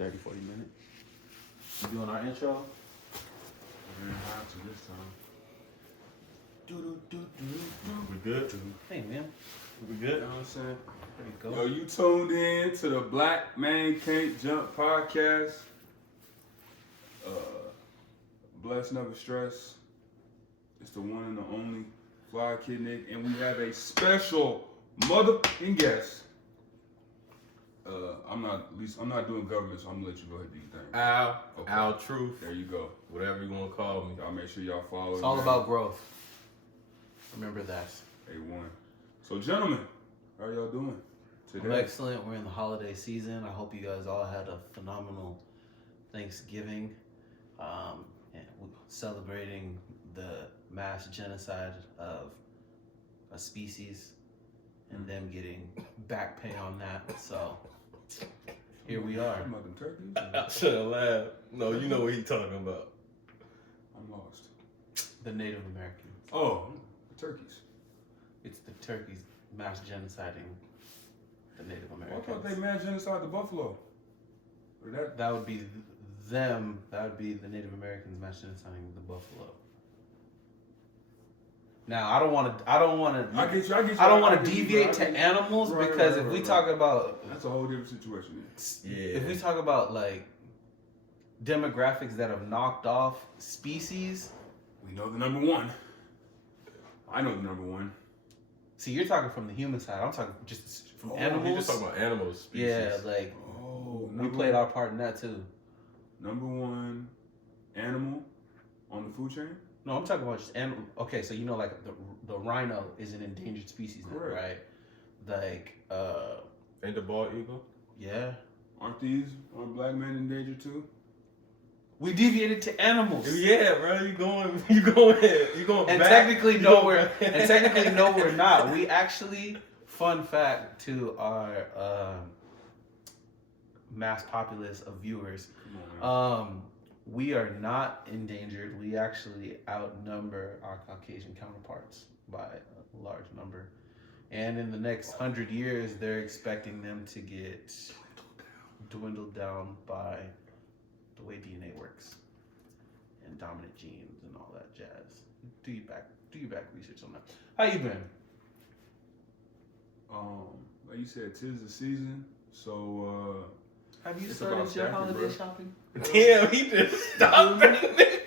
30, 40 minutes. You doing our intro? We're gonna have to this time. We good? Hey, man. We good? You know what I'm saying? There you go. Yo, you tuned in to the Black Man Can't Jump podcast. Bless Never Stress. It's the one and the only Fly Kid Nick, and we have a special motherfucking guest. I'm not doing government, so I'm gonna let you go ahead and do your thing. Al Truth. There you go. Whatever you want to call me. Y'all make sure y'all follow. It's all about growth. Remember that. A1. So, gentlemen, how are y'all doing today? I'm excellent. We're in the holiday season. I hope you guys all had a phenomenal Thanksgiving. And we're celebrating the mass genocide of a species and them getting back pay on that. So here we are. Talking about them turkeys? I should have laughed. No, you know what he's talking about. I'm lost. The Native Americans. Oh, the turkeys. It's the turkeys mass genociding the Native Well, I Americans. thought they mass genocide the buffalo. Or that? That would be them. That would be the Native Americans mass genociding the buffalo. Now I don't want to. I get you. I don't want to deviate to animals because if we talk about that's a whole different situation. Yeah. If we talk about like demographics that have knocked off species, We know the number one. I know the number one. see, you're talking from the human side. I'm talking just from We animals. just talking about animals. Species. Yeah, like we played our part in that too. Number one animal on the food chain. No, I'm talking about just animal. Okay, so you know, like the rhino is an endangered species now, Correct. right? Like, Ain't the bald eagle? yeah. Aren't black men in danger too? We deviated to animals. Yeah, bro. You going And back. technically, no, we're not. We actually, fun fact to our mass populace of viewers, Come on, man. we are not endangered. We actually outnumber our Caucasian counterparts by a large number. And in the next 100 years, they're expecting them to get dwindled down by the way DNA works and dominant genes and all that jazz. Do your back research on that. How you been? Like you said, 'tis the season, so Have you It's started about your stacking, holiday bro. shopping? Damn, he just stopped that nigga.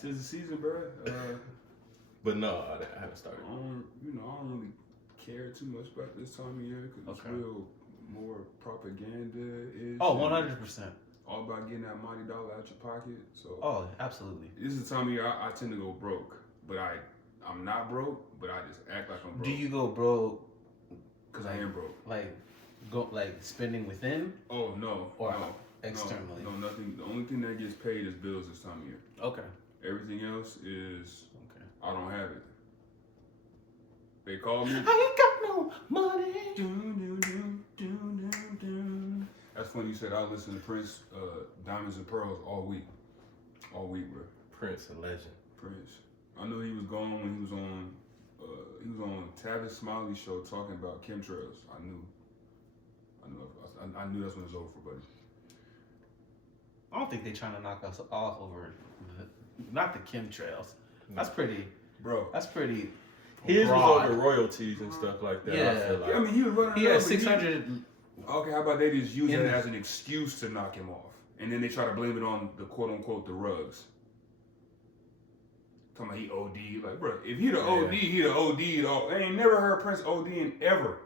'tis the season, bro. But no, I haven't started. I don't really care too much about this time of year because Okay. it's real more propaganda. Oh, 100%. All about getting that mighty dollar out your pocket. So Oh, absolutely. this is the time of year I tend to go broke, but I'm not broke, but I just act like I'm broke. Do you go broke? Because I am broke. Like spending within Oh no, or no, externally? No, nothing. The only thing that gets paid is bills this time of year. Okay. Everything else is Okay. I don't have it. They call me. I ain't got no money. That's funny you said I listen to Prince, Diamonds and Pearls all week, bro. Prince, a legend. Prince. I knew he was gone when he was on Tavis Smiley's show talking about chemtrails. I knew that's when it was over for buddy. I don't think they're trying to knock us off over not the chemtrails. That's pretty. Bro. That's pretty. His broad. was over royalties and stuff like that. Yeah. I feel like. Yeah, I mean he was running. He around, had but 600. Okay, how about they just use In it the- as an excuse to knock him off, and then they try to blame it on the quote unquote the rugs. Talking about he OD, like bro, if he the OD, he the OD. I ain't never heard Prince ODing ever,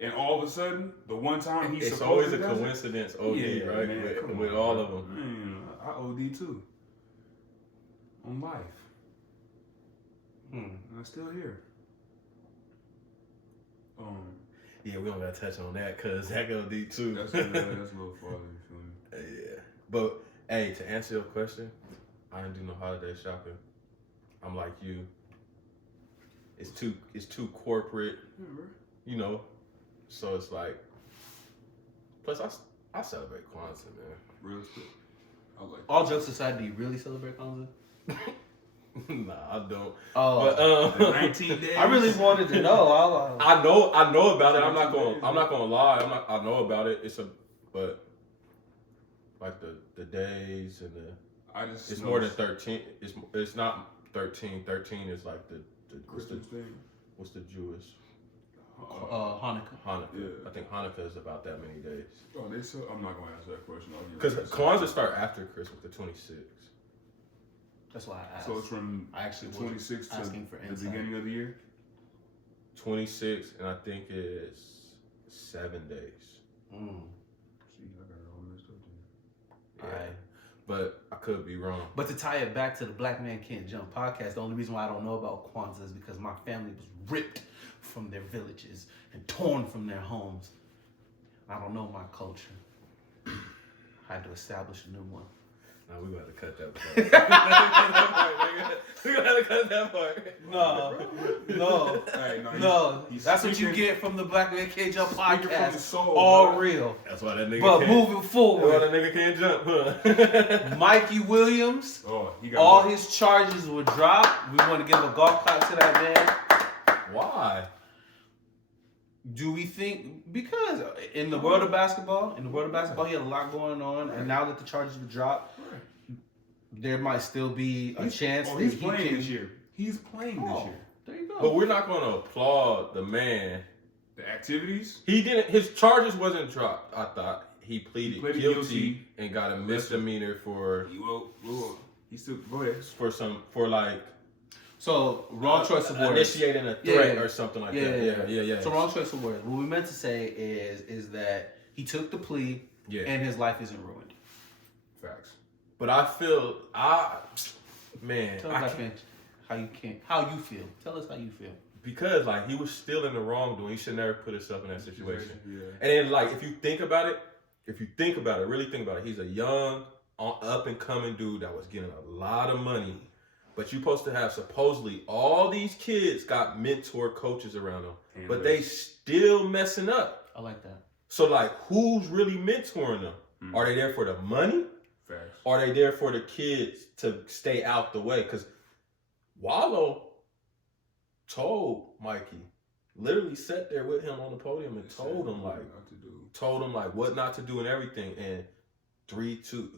and all of a sudden, the one time he's It's supposed always to a does it, coincidence, OD, Yeah, right? man, come with on, all bro. of them. Man, I OD too. On life. I'm still here. Yeah, we don't gotta touch on that because that go deep too. That's a little farther, you feel me? Yeah, but hey, to answer your question, I didn't do no holiday shopping. I'm like you. It's too corporate, Yeah, bro. you know. So it's like. Plus, I celebrate Kwanzaa, man. Real quick. I like All jokes aside, do you really celebrate Kwanzaa? Nah, I don't. Oh, But The 19 days. I really wanted to know. I know about it. I'm not gonna lie. I know about it. But like the days and it's more than 13. It's not 13. 13 is like the Christmas thing. What's the Jewish? Hanukkah. Hanukkah. Yeah. I think Hanukkah is about that many days. Oh, I'm not gonna answer that question. Because Kwanzaa start after Christmas, the 26th. That's why I asked. So it's from I actually the 26th to asking for the insight. beginning of the year. 26, and I think it's 7 days. See, I got it all messed up there. Yeah. But I could be wrong. But to tie it back to the Black Man Can't Jump podcast, the only reason why I don't know about Kwanzaa is because my family was ripped from their villages and torn from their homes. I don't know my culture. I had to establish a new one. No, we got to cut that part. We got to cut that part. No. Hey, he's That's what you speaking- get from the Black Man Can't Jump Speaking from podcast. the soul, All bro. real. That's why that nigga But can't. moving That's why forward, that nigga can't jump, huh? Mikey Williams, Oh, he got all one. his charges were dropped. We want to give a golf clap to that man. Why? Do we think because in the world of basketball, he had a lot going on, and now that the charges were dropped, there might still be a chance that he's he playing can. this year. He's playing this year. There you go. But we're not going to applaud the man. The activities. He didn't. His charges wasn't dropped. I thought he pleaded, pleaded guilty guilty and got a misdemeanor for He still go ahead. for like So wrong choice of words. initiating a threat Yeah. or something like that. Yeah. So wrong choice of words. What we meant to say is that he took the plea and his life isn't ruined. Facts. But I feel man, Tell us how you feel. Tell us how you feel. because like he was still in the wrongdoing. He should never put himself in that situation. Yeah. And then like if you think about it, really think about it, he's a young, up and coming dude that was getting a lot of money. But you're supposed to have supposedly all these kids got mentor coaches around them, but they still messing up. I like that. So like, who's really mentoring them? Are they there for the money? Facts. Are they there for the kids to stay out the way? Because Wallow told Mikey, literally sat there with him on the podium and told him like what not to do and everything. And 3 to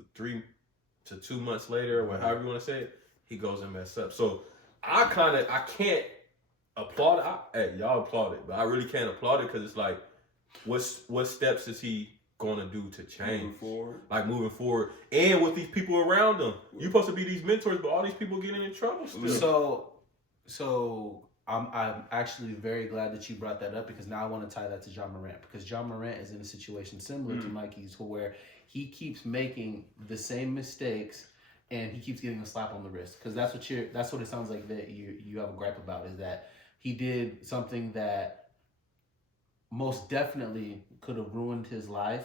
2 months later, or however you want to say it, he goes and mess up. So I can't applaud it. Hey, y'all applaud it, but I really can't applaud it because it's like, what steps is he going to do to change? Moving forward. And with these people around him. You're supposed to be these mentors, but all these people getting in trouble still. So I'm actually very glad that you brought that up because now I want to tie that to John Morant because John Morant is in a situation similar to Mikey's where he keeps making the same mistakes and he keeps getting a slap on the wrist because that's what it sounds like that you have a gripe about is that he did something that most definitely could have ruined his life,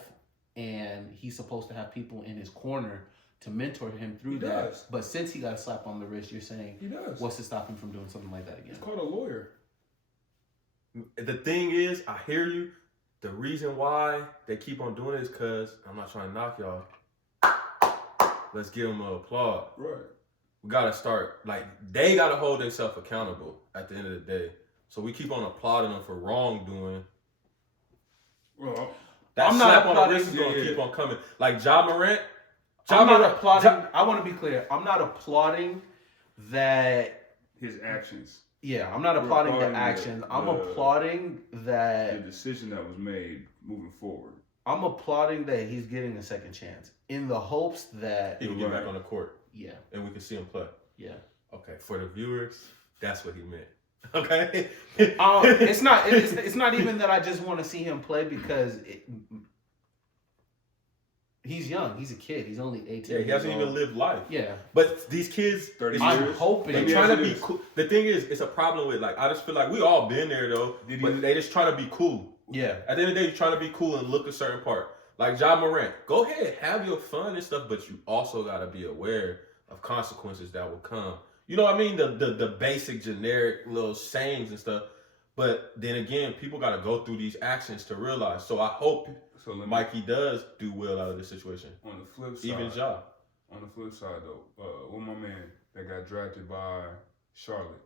and he's supposed to have people in his corner to mentor him through that. Does. But since he got a slap on the wrist, you're saying He does. what's to stop him from doing something like that again? It's called a lawyer. The thing is, I hear you. The reason why they keep on doing it is because, I'm not trying to knock y'all. Let's give them an applaud. Right. We got to start, they got to hold themselves accountable at the end of the day. So we keep on applauding them for wrongdoing. Well, That I'm not slap on the applauding- wrist is going to keep on coming. Like Ja Morant. I'm not applauding. I want to be clear. I'm not applauding that. his actions. Yeah, I'm not applauding the applauding actions. I'm the- applauding The that. decision that was made moving forward. I'm applauding that he's getting a second chance in the hopes that. He can get back on the court Yeah, and we can see him play. yeah. Okay, for the viewers, that's what he meant. Okay? It's not. It's not even that I just want to see him play because he's young. He's a kid. He's only 18. Yeah, he hasn't years old. even lived life. Yeah, But these kids, 30 I'm years. hoping. they're Let me trying ask to you be this. cool. The thing is, it's a problem with, I just feel like we all been there, though. But they just trying to be cool. Yeah. At the end of the day, you're trying to be cool and look a certain part. Like Ja Morant, go ahead, have your fun and stuff, but you also got to be aware of consequences that will come. You know what I mean? The basic, generic little sayings and stuff. But then again, people got to go through these actions to realize. So I hope Mikey does do well out of this situation. On the flip side. Even Ja. On the flip side, though, what my man that got drafted by Charlotte.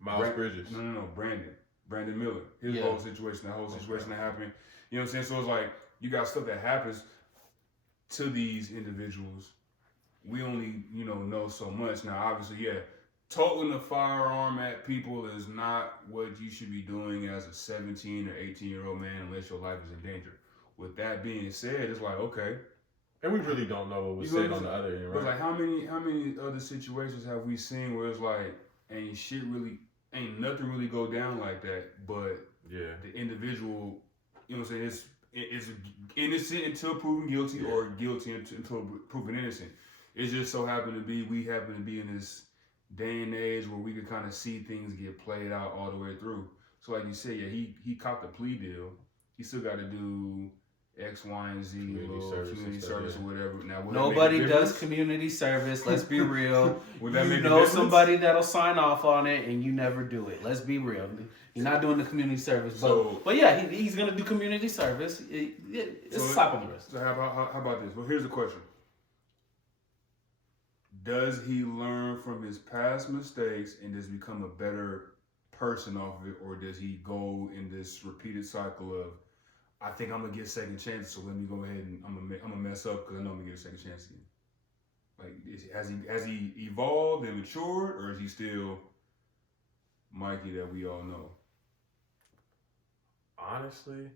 Miles Bridges. No, Brandon Miller. His whole situation, that happened. You know what I'm saying? So it's like you got stuff that happens to these individuals. We only, know so much. Now, obviously, toting a firearm at people is not what you should be doing as a 17 or 18-year-old man unless your life is in danger. With that being said, it's like, okay. And we really don't know what was said on the other end, right? But like, how many other situations have we seen where it's like, ain't nothing really go down like that, but the individual, you know what I'm saying, is innocent until proven guilty or guilty until proven innocent. It just so happened to be, we happen to be in this day and age where we could kind of see things get played out all the way through. So like you said, he caught the plea deal. He still got to do X, Y, and Z, community service or whatever. Now, nobody does community service. Let's be real. You somebody that'll sign off on it, and you never do it. Let's be real. You're not doing the community service, but yeah, he's gonna do community service. It's a slap on the wrist. So how about this? Well, here's the question: does he learn from his past mistakes and does he become a better person off of it, or does he go in this repeated cycle of, I think I'm gonna get second chances, so let me go ahead and I'm gonna mess up because I know I'm gonna get a second chance again. Like, has he evolved and matured, or is he still Mikey that we all know? Honestly,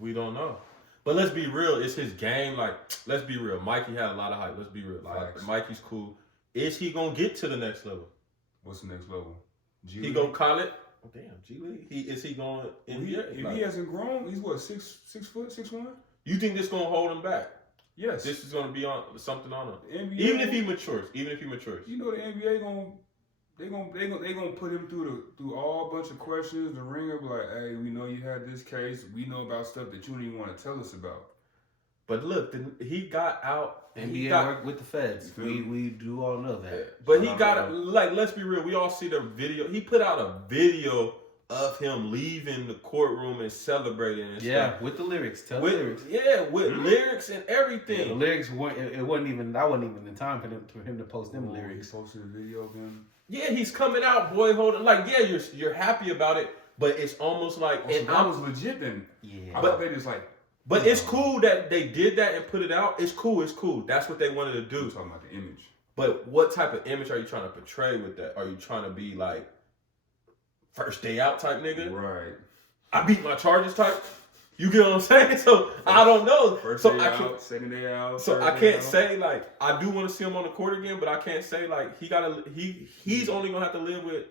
we don't know. But let's be real. It's his game. Like, let's be real. Mikey had a lot of hype. Let's be real. Like, Mikey's cool. Is he gonna get to the next level? What's the next level? He gonna call it? Oh, damn, G League. Is he going NBA? If he hasn't grown, he's what, 6 foot, 6'1"? You think this gonna hold him back? Yes. This is gonna be on something on him. NBA, even if he matures. You know the NBA they gonna put him through all bunch of questions. The ringer be like, hey, we know you had this case. We know about stuff that you don't even want to tell us about. But look, he got out. NBA work with the feds. We do all know that. But he got, like, let's be real. We all see the video. He put out a video of him leaving the courtroom and celebrating and stuff. With the lyrics. The lyrics. Yeah, with lyrics and everything. Yeah, the lyrics weren't. It wasn't even. That wasn't even the time for him to post them lyrics. He posted a video of him. Yeah, he's coming out, boy. Holding, like, yeah, you're happy about it, but it's almost like I was legit then. Yeah, but they just like. But it's cool that they did that and put it out. It's cool. That's what they wanted to do. We're talking about the image. But what type of image are you trying to portray with that? Are you trying to be like first day out type nigga? Right. I beat my charges type. You get what I'm saying? So I don't know. First day out, second day out. So I can't say like I do want to see him on the court again, but I can't say like he's only gonna have to live with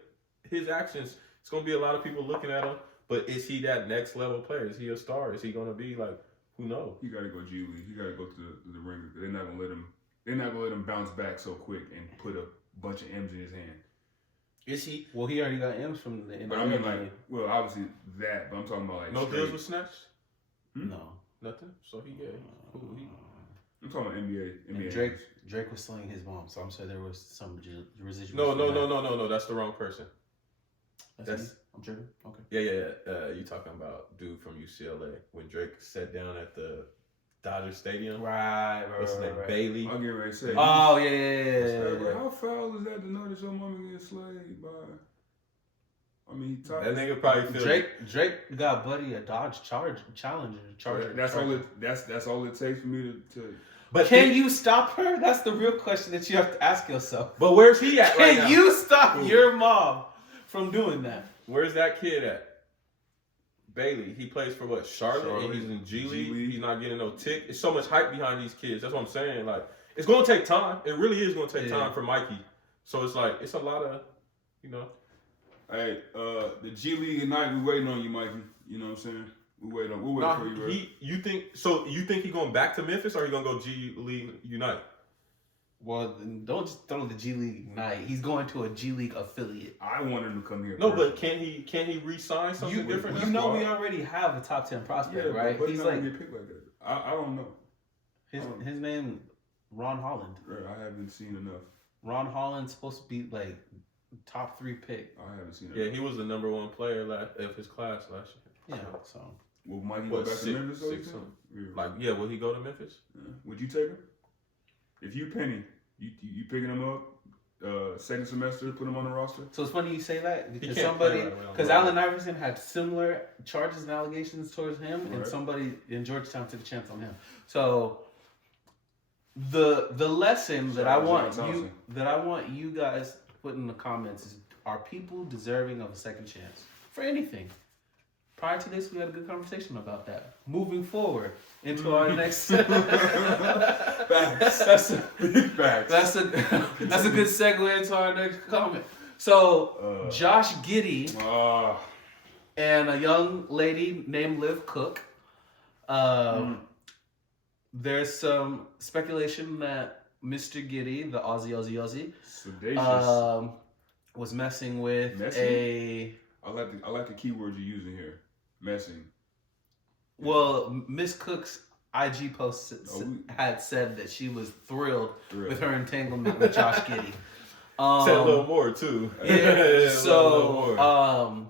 his actions. It's gonna be a lot of people looking at him. But is he that next level player? Is he a star? Is he gonna be like? Who knows? He got to go G League. He got to go to the ringer. They're not gonna let him. They're not gonna let him bounce back so quick and put a bunch of M's in his hand. Is he? Well, he already got M's from the. But I mean, like, well, obviously that. But I'm talking about like no deals with snatched. No, nothing. So he I'm talking about NBA. And Drake was slinging his mom, so I'm sure there was some residual. No. That's the wrong person. That's I'm tripping. Okay. Yeah. You talking about dude from UCLA when Drake sat down at the Dodger Stadium? Right. What's his name? Bailey. I'll get ready to say. Oh yeah. How foul is that to know that your mama getting slayed by? I mean, that nigga probably feel Drake got Buddy a Dodge Challenger. That's all it takes for me to. But can you stop her? That's the real question that you have to ask yourself. But where's he at right now? Can you stop your mom from doing that? Where's that kid at? Bailey. He plays for what? Charlotte and he's in G League. He's not getting no tick. It's so much hype behind these kids. That's what I'm saying. Like, it's gonna take time. It really is gonna take time for Mikey. So it's like it's a lot of, Hey, the G League Ignite, we waiting on you, Mikey. You know what I'm saying? We're waiting for you, bro. You think he going back to Memphis or he gonna go G League Unite? Well, don't just throw the G League Ignite. He's going to a G League affiliate. I want him to come here. No, but can he re-sign something different? We already have a top 10 prospect, right? But he's like get picked like that. I don't know. His name, Ron Holland. I haven't seen enough. Ron Holland's supposed to be like top 3 pick. I haven't seen enough. Yeah, he was the number 1 player of his class last year. Yeah, so. Will Mikey go back to Memphis? Will he go to Memphis? Yeah. Would you take him? If you Penny, you picking him up? second semester, put him on the roster. So it's funny you say that because because Allen Iverson had similar charges and allegations towards him, Right. and somebody in Georgetown took a chance on him. So the lesson that I want you guys to put in the comments is: are people deserving of a second chance for anything? Prior to this, we had a good conversation about that. Moving forward into our next. That's a good segue into our next comment. So Josh Giddey and a young lady named Liv Cook. There's some speculation that Mr. Giddey, the Aussie, Sedacious. was messing with I like the keywords you're using here. Messing. Well, Miss Cook's IG post had said that she was thrilled with her entanglement with Josh Giddey. Said a little more too. Yeah. So,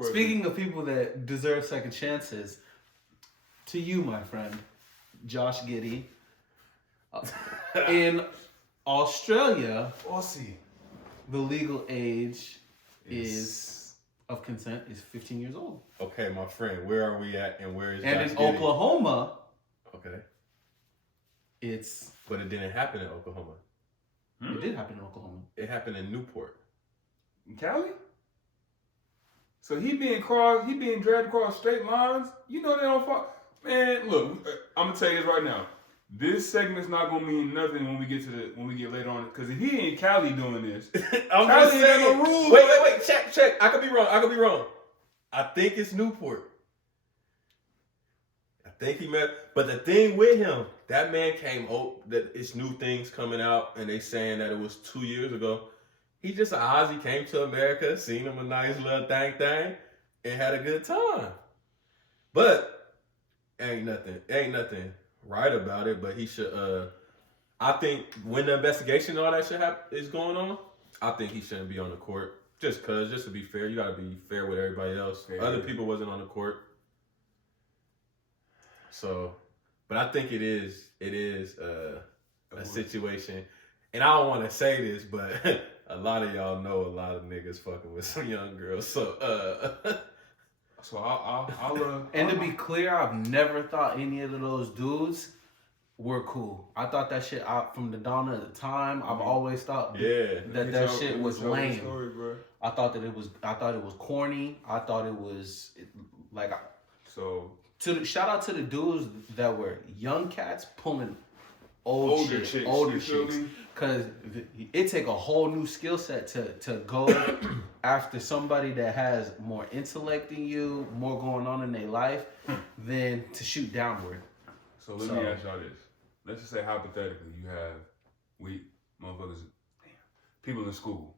speaking of people that deserve second chances, to you, my friend, Josh Giddey, in Australia, Aussie, the legal age of consent is 15 years old. Okay, my friend, where are we at, and where is? And Josh in Giddey? Oklahoma, okay, it's. But it didn't happen in Oklahoma. It did happen in Oklahoma. It happened in Newport. In Cali? So he being dragged across state lines? You know they don't fuck. Man, look, I'm gonna tell you this right now. This segment's not gonna mean nothing when we get later on. Because if he ain't Cali doing this, I'm Cali just ain't saying. got no rules. Wait. Check. I could be wrong. I think it's Newport. I think he met. But the thing with him, that man came that it's new things coming out, and they saying that it was 2 years ago. He just an Aussie, came to America, seen him a nice little thing, and had a good time. But ain't nothing right about it. But he should. I think when the investigation and all that shit is going on, I think he shouldn't be on the court. Just to be fair, you gotta be fair with everybody else. Fair. Other people wasn't on the court. So, but I think it is a situation, and I don't want to say this, but a lot of y'all know a lot of niggas fucking with some young girls. So, and to be clear, I've never thought any of those dudes were cool. I thought that shit out from the dawn of the time. I've always thought that shit was lame. Story, I thought it was corny. I thought it was shout out to the dudes that were young cats pulling older chicks. Because it take a whole new skill set to go after somebody that has more intellect than you, more going on in their life, than to shoot downward. So let me ask y'all this. Let's just say hypothetically, you have people in school,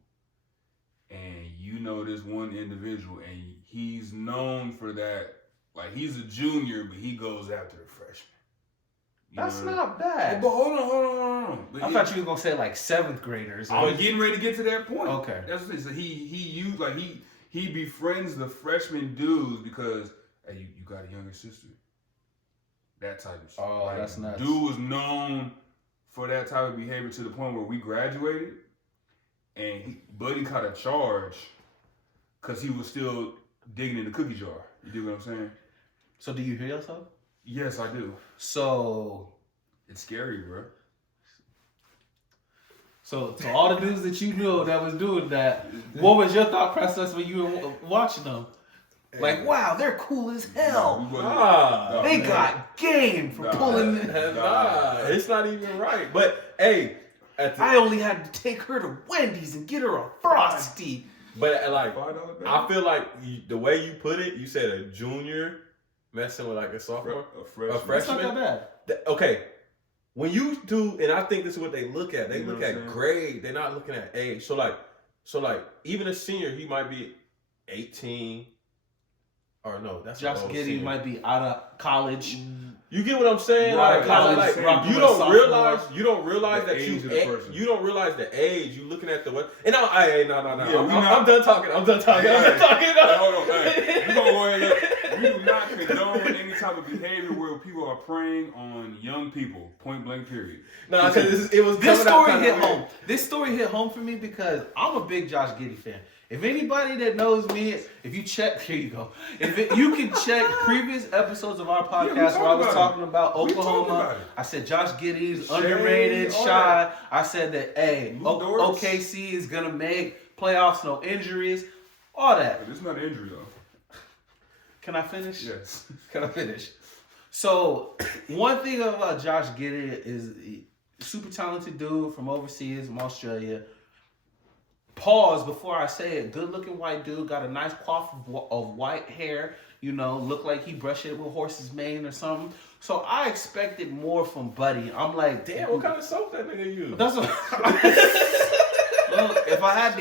and you know this one individual, and he's known for that. Like, he's a junior, but he goes after the freshman. That's not bad. But hold on. I thought you were gonna say like 7th graders. I was getting ready to get to that point. Okay. That's what it is. So he befriends the freshman dudes because, hey, you got a younger sister. That type of shit. Oh, that's nuts. Dude was known for that type of behavior to the point where we graduated, and Buddy caught a charge because he was still digging in the cookie jar. You dig what I'm saying? So do you hear yourself? Yes, I do. So it's scary, bro. So to all the dudes that you knew that was doing that, what was your thought process when you were watching them? Like, wow, they're cool as hell. They got game for pulling. It's not even right. But hey, I only had to take her to Wendy's and get her a Frosty. But like, I feel like the way you put it, you said a junior messing with like a sophomore, a freshman. That's not that bad. Okay, when you do, and I think this is what they look at. They look at grade. They're not looking at age. So like, even a senior, he might be 18. Or no, that's Josh Giddey might be out of college. You get what I'm saying? Right, like you don't realize that you don't realize the age. You looking at the what? And no. I'm done talking. Hold on. Hey, you gonna go ahead? We do not condone any type of behavior where people are preying on young people. Point blank. Period. No, because it was This coming out story kinda hit weird. home. This story hit home for me because I'm a big Josh Giddey fan. If anybody that knows me, if you check, here you go. You can check previous episodes of our podcast where I was talking about Oklahoma. I said Josh Giddey's underrated, shy. I said that, hey, OKC is going to make playoffs, no injuries, all that. But it's not an injury, though. Can I finish? Yes. Can I finish? So, one thing about Josh Giddey is super talented dude from overseas, from Australia. Pause before I say it. Good looking white dude, got a nice coif of white hair. You know, look like he brushed it with horse's mane or something. So I expected more from Buddy. I'm like, Damn, what kind of soap that nigga use? That's what. Well, if I had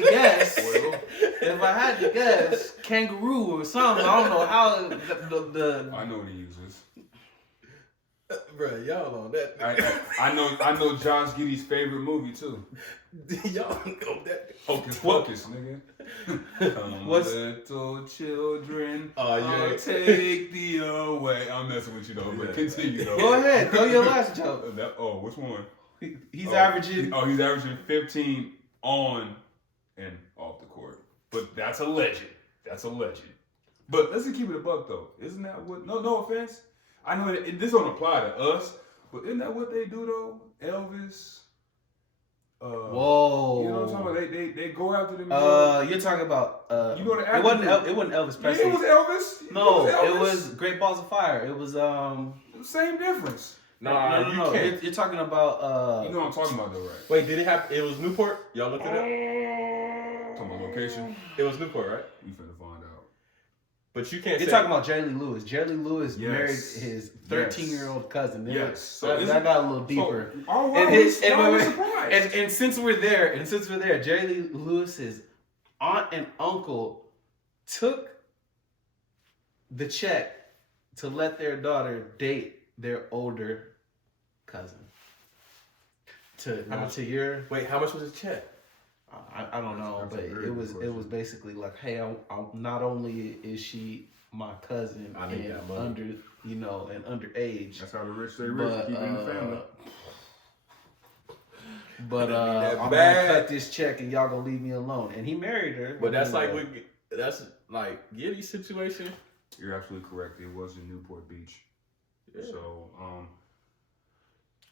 to guess, kangaroo or something. I don't know how the I know what he uses. Bro, y'all on that. I know Josh Giddey's favorite movie too. Y'all know that. Hocus Pocus, nigga. Little children, I'll take thee away. I'm messing with you though, but continue though. Go ahead, throw your last joke. Which one? He's averaging. He's averaging 15 on and off the court. But that's a legend. But let's just keep it a buck though. Isn't that what? No offense. I know this don't apply to us, but isn't that what they do though? Elvis. Whoa. You know what I'm talking about? They go after them. You're talking about. You know the it wasn't Elvis Presley. Yeah, it was Elvis. No, it was Great Balls of Fire. It was Same difference. No. You're talking about. You know what I'm talking about though, right? Wait, did it have? It was Newport. Y'all looked it up. Talking about location. It was Newport, right? We finna find out. But you can't. You're talking about Jerry Lee Lewis. Jerry Lee Lewis married his 13-year-old cousin. Yes. So that got a little deeper. So, all right. And since we're there, Jerry Lee Lewis's aunt and uncle took the check to let their daughter date their older cousin. How much was his check? I don't know, but it was basically like, hey, I'm not only is she my cousin and underage. That's how the rich stay rich, keep it in the family. But I'm gonna cut this check and y'all gonna leave me alone. And he married her. But that's like Giddy's situation. You're absolutely correct. It was in Newport Beach. Yeah. So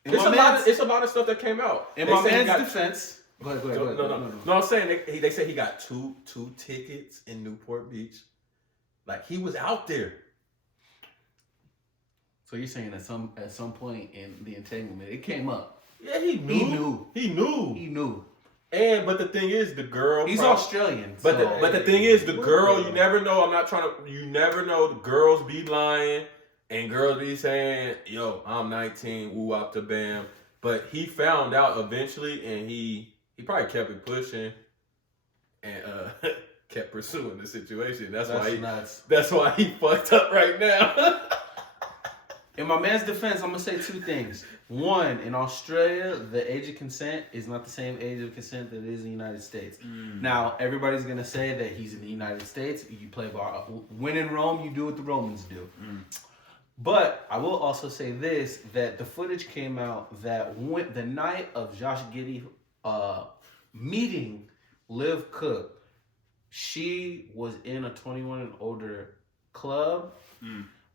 it's a lot of stuff that came out. In my man's defense. Go ahead. No, I'm saying they say he got two tickets in Newport Beach. Like he was out there. So you're saying at some point in the entanglement it came up. Yeah, he knew. He knew. And but the thing is, the girl. He's Australian. But the thing is, the girl. You never know. I'm not trying to. You never know. The girls be lying, and girls be saying, "Yo, I'm 19. Woo out the bam." But he found out eventually, and he probably kept it pushing, and kept pursuing the situation. That's why he fucked up right now. In my man's defense, I'm gonna say two things. One, in Australia, the age of consent is not the same age of consent that it is in the United States. Now, everybody's gonna say that he's in the United States. You play ball. When in Rome, you do what the Romans do. But I will also say this: that the footage came out that when the night of Josh Giddey meeting Liv Cook, she was in a 21 and older club.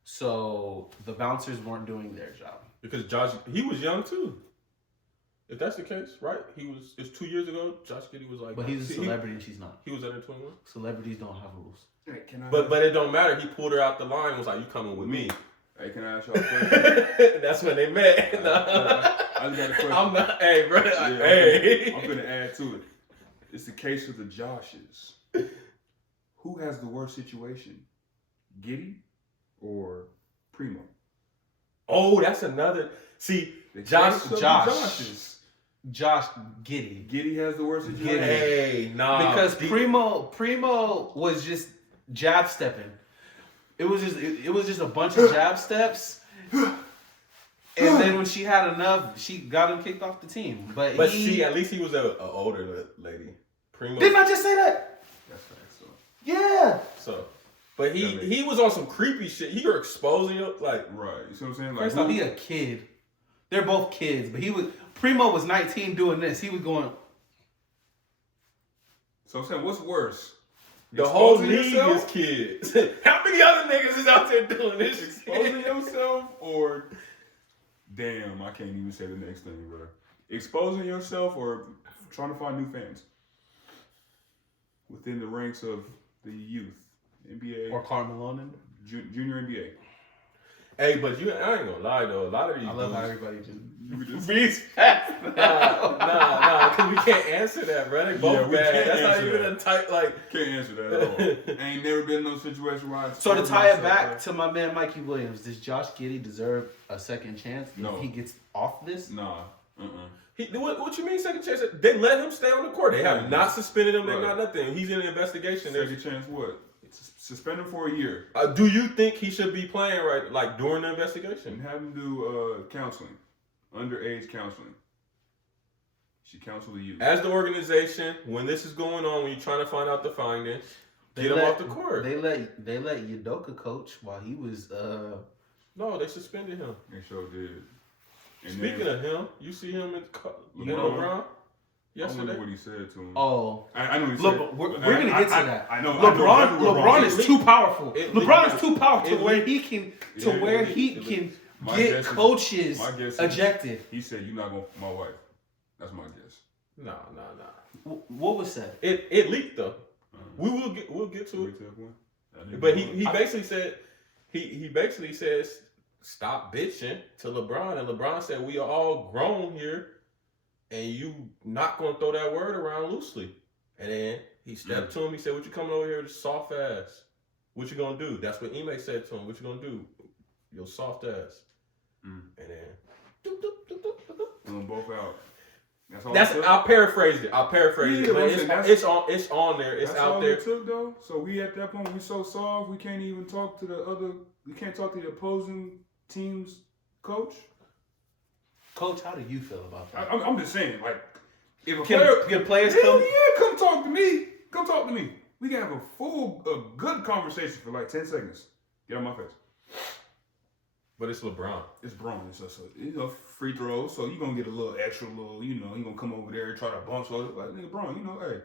So the bouncers weren't doing their job. Because he was young too. If that's the case, right? It's 2 years ago, Josh Giddey was like... But he's a celebrity and she's not. He was under 21? Celebrities don't have rules. Hey, but it don't matter. He pulled her out the line and was like, you coming with me. Hey, can I ask y'all a question? That's when they met. I just got a question. I'm not... Hey, bro. I'm going to add to it. It's the case of the Joshes. Who has the worst situation? Giddey or Primo? Oh, that's another. See, Josh Giddey. Giddey has the worst situation. Hey, nah. Because Primo was just jab stepping. It was just a bunch of jab steps. And then when she had enough, she got him kicked off the team. But see, at least he was an older lady. Primo. Didn't I just say that? That's facts, so. Yeah. So. But he was on some creepy shit. He were exposing it, like right. You see what I'm saying? Like, first off, he a kid. They're both kids, but Primo was 19 doing this. He was going. So I'm saying, what's worse? The whole Exposing league yourself? is kids. How many other niggas is out there doing this? Exposing yourself, or damn, I can't even say the next thing, bro. Exposing yourself, or trying to find new fans within the ranks of the youth, NBA Or Carmelo. Junior NBA. Hey, but I ain't gonna lie though. A lot of these I love how dudes, everybody just Reese. nah, because we can't answer that, bro. They both we bad. can't That's not answer even that. a type like. Can't answer that at all. Ain't never been in no situation where I. So to tie it back to my man Mikey Williams, does Josh Giddey deserve a second chance if he gets off this? Nah. What you mean second chance? They let him stay on the court. They have not suspended him. They not nothing. He's in an investigation. Second chance what? Suspend him for a year. Do you think he should be playing during the investigation? And have him do counseling, underage counseling. She counsel the youth. As the organization, when this is going on, when you're trying to find out the findings, get him off the court. They let Udoka coach while he was. No, they suspended him. They sure did. And Speaking of him, you see him in LeBron yesterday. I don't know what he said to him. Oh, I know what he said. We're going to get to that. I know. LeBron is too powerful. LeBron is too powerful to where he can get coaches ejected. He said, "You're not going to my wife." That's my guess. Nah. What was said? It leaked though. We'll get to it. But he basically said he basically says stop bitching to LeBron, and LeBron said we are all grown here, and you not gonna throw that word around loosely. And then he stepped to him. He said, "What you coming over here with soft ass? What you gonna do?" That's what Ime said to him. "What you gonna do? Your soft ass." And then them both out. I'll paraphrase it. But it's on there. It's that's out all there. It took though. So we at that point we so soft we can't even talk to the other. We can't talk to the opposing team's coach. Coach, how do you feel about that? I'm just saying, like, if a Can players come? Yeah, come talk to me. Come talk to me. We can have a good conversation for like 10 seconds. Get on my face. But it's LeBron. It's Braun. It's just free throws. So you're gonna get a little extra, you're gonna come over there and try to bump. So like, nigga, Braun, hey.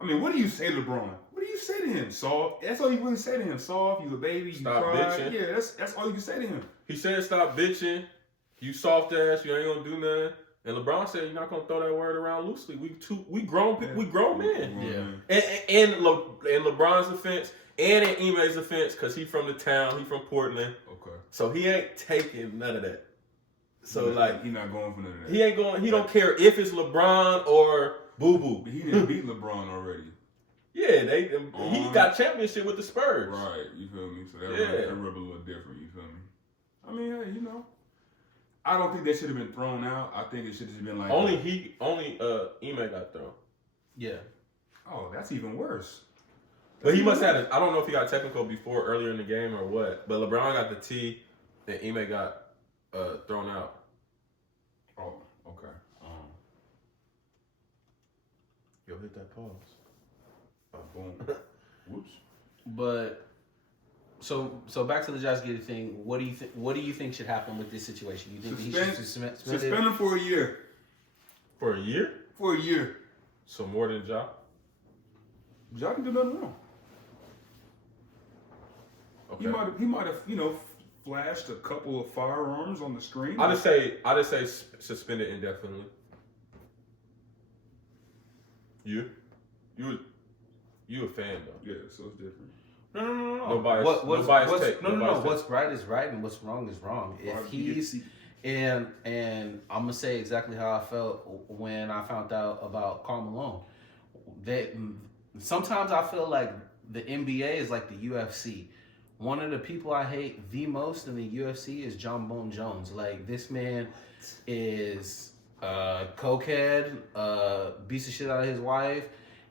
I mean, what do you say to LeBron? What do you say to him? Soft. That's all you really say to him. Soft. You a baby. You Stop cry. bitching. Yeah, that's all you can say to him. He said, "Stop bitching. You soft ass. You ain't gonna do nothing." And LeBron said, "You're not gonna throw that word around loosely. We grown men." Yeah. And LeBron's offense, and in Ime's offense, because he from the town. He from Portland. Okay. So he ain't taking none of that. So he not going for none of that. He ain't going. He don't care if it's LeBron or Boo Boo. He didn't beat LeBron already. Yeah, he got championship with the Spurs. Right, you feel me? So that rub a little different, you feel me? I mean, hey, I don't think that should have been thrown out. I think it should have been like only Ime got thrown. Yeah. Oh, that's even worse. But he must have I don't know if he got technical before earlier in the game or what. But LeBron got the T, and Ime got thrown out. Oh, okay. Yo, hit that pause. Boom. Whoops. But so back to the Josh Giddey thing. What do you think should happen with this situation? You think he should suspend him for a year? For a year? For a year. So more than Ja? Ja didn't do nothing wrong. Okay. He might have flashed a couple of firearms on the screen. I just say suspended indefinitely. You a fan though? Yeah, so it's different. No. No bias. Take. No. What's right is right, and what's wrong is wrong. If he's and I'm gonna say exactly how I felt when I found out about Karl Malone. That sometimes I feel like the NBA is like the UFC. One of the people I hate the most in the UFC is John Bone Jones. Like, this man is cokehead, beats the shit out of his wife,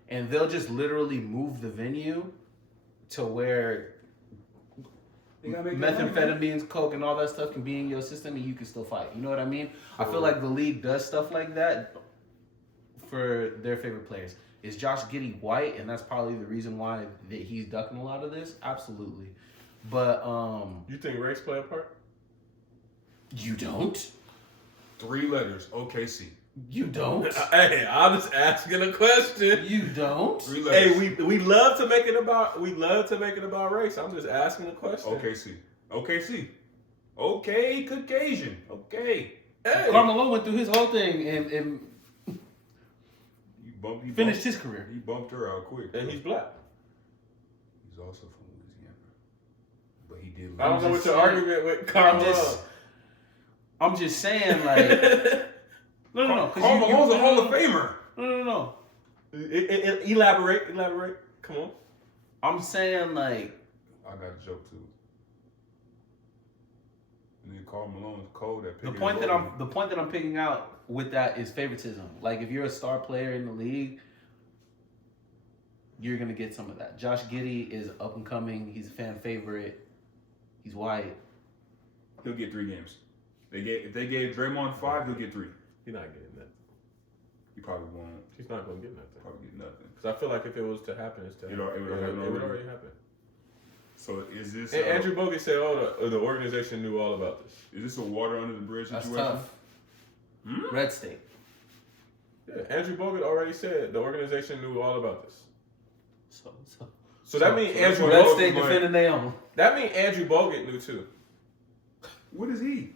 and they'll just literally move the venue to where methamphetamines, coke, and all that stuff can be in your system, and you can still fight. You know what I mean? I feel like the league does stuff like that for their favorite players. Is Josh Giddey white, and that's probably the reason why that he's ducking a lot of this? Absolutely. But you think race play a part? You don't? 3 letters, OKC. You don't? Hey, I'm just asking a question. You don't? 3 letters. Hey, we love to make it about race. I'm just asking a question. OKC. Okay, Caucasian. Okay. Hey. Carmelo went through his whole thing and He finished his career. He bumped her out quick. And he's black. He's also from Louisiana. But he did. I don't know what your argument with Carmelo. I'm just saying, like, no. Carmelo's a Hall of Famer. No. Elaborate. Come on. I'm saying, like, I got a joke too. And then Carmelo is cold at the point that I'm picking out with that is favoritism. Like, if you're a star player in the league, you're gonna get some of that. Josh Giddey is up and coming. He's a fan favorite. He's white. He'll get 3 games. If they gave Draymond 5, he'll get 3. He's not getting that. He probably won't. He's not going to get nothing. Probably get nothing. Because I feel like if it was to happen, it would already happen. So is this? And Andrew Bogut said, the organization knew all about this. Is this a water under the bridge situation? That's tough. Red State. Yeah, Andrew Bogut already said the organization knew all about this. So that means Andrew Red Bogut State defending their own. That means Andrew Bogut knew too. What is he?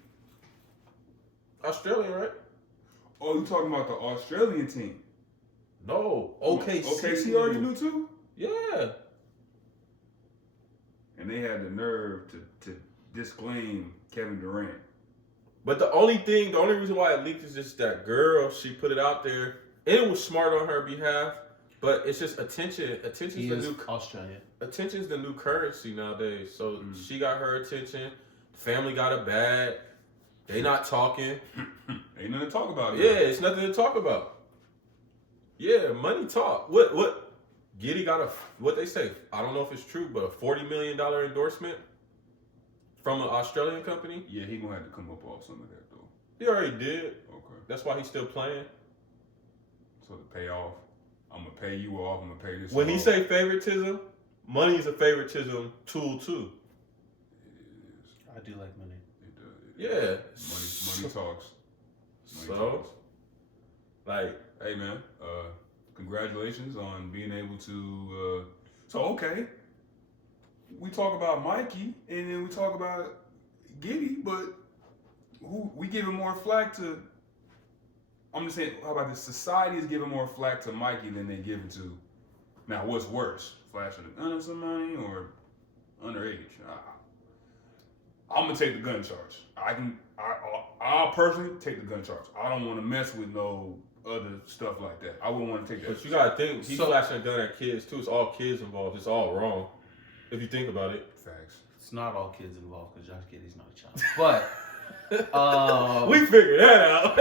Australian, right? Oh, you talking about the Australian team? No. OKC. OKC already knew too? Yeah. And they had the nerve to disclaim Kevin Durant. But the only reason why it leaked is just that girl, she put it out there. And it was smart on her behalf. But it's just attention. Attention's the new currency nowadays. So she got her attention. Family got a bag. They not talking. Ain't nothing to talk about. Yeah, it's nothing to talk about. Yeah, money talk. What? Giddey got what they say? I don't know if it's true, but a $40 million endorsement from an Australian company. Yeah, he gonna have to come up off some of that though. He already did. Okay. That's why he's still playing. So to pay off, I'm gonna pay you off. I'm gonna pay this. When off. he say favoritism, money is a favoritism tool too. I do like money. Yeah. Money talks. Like, hey man, congratulations on being able to. Okay, we talk about Mikey and then we talk about Giddey, but who we giving more flack to? I'm just saying, how about this? Society is giving more flack to Mikey than they giving to. Now, what's worse, flashing a gun at somebody or underage? I'm gonna take the gun charge. I'll personally take the gun charge. I don't want to mess with no other stuff like that. I wouldn't want to take that. But you gotta think, he's flashing a gun at kids too. It's all kids involved. It's all wrong, if you think about it. Facts. It's not all kids involved because Josh Giddey's not a child. But we figured that out.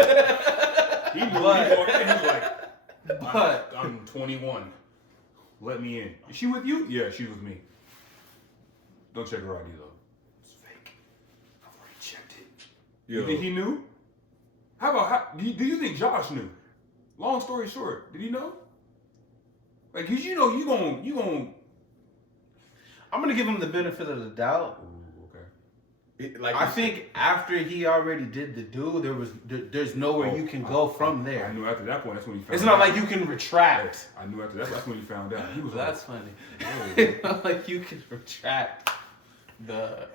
He was like, I'm 21. Let me in. Is she with you? Yeah, she's with me. Don't check her ID though. It's fake. I've already checked it. You think he knew? Do you think Josh knew? Long story short, did he know? Like, cause you know you gon' I'm gonna give him the benefit of the doubt. Ooh, okay. I think after he already did the do, there's nowhere you can go from there. I knew after that point, that's when he found out. It's not like you can retract. I knew after that's when he found out. He was that's funny. It's not like you can retract the.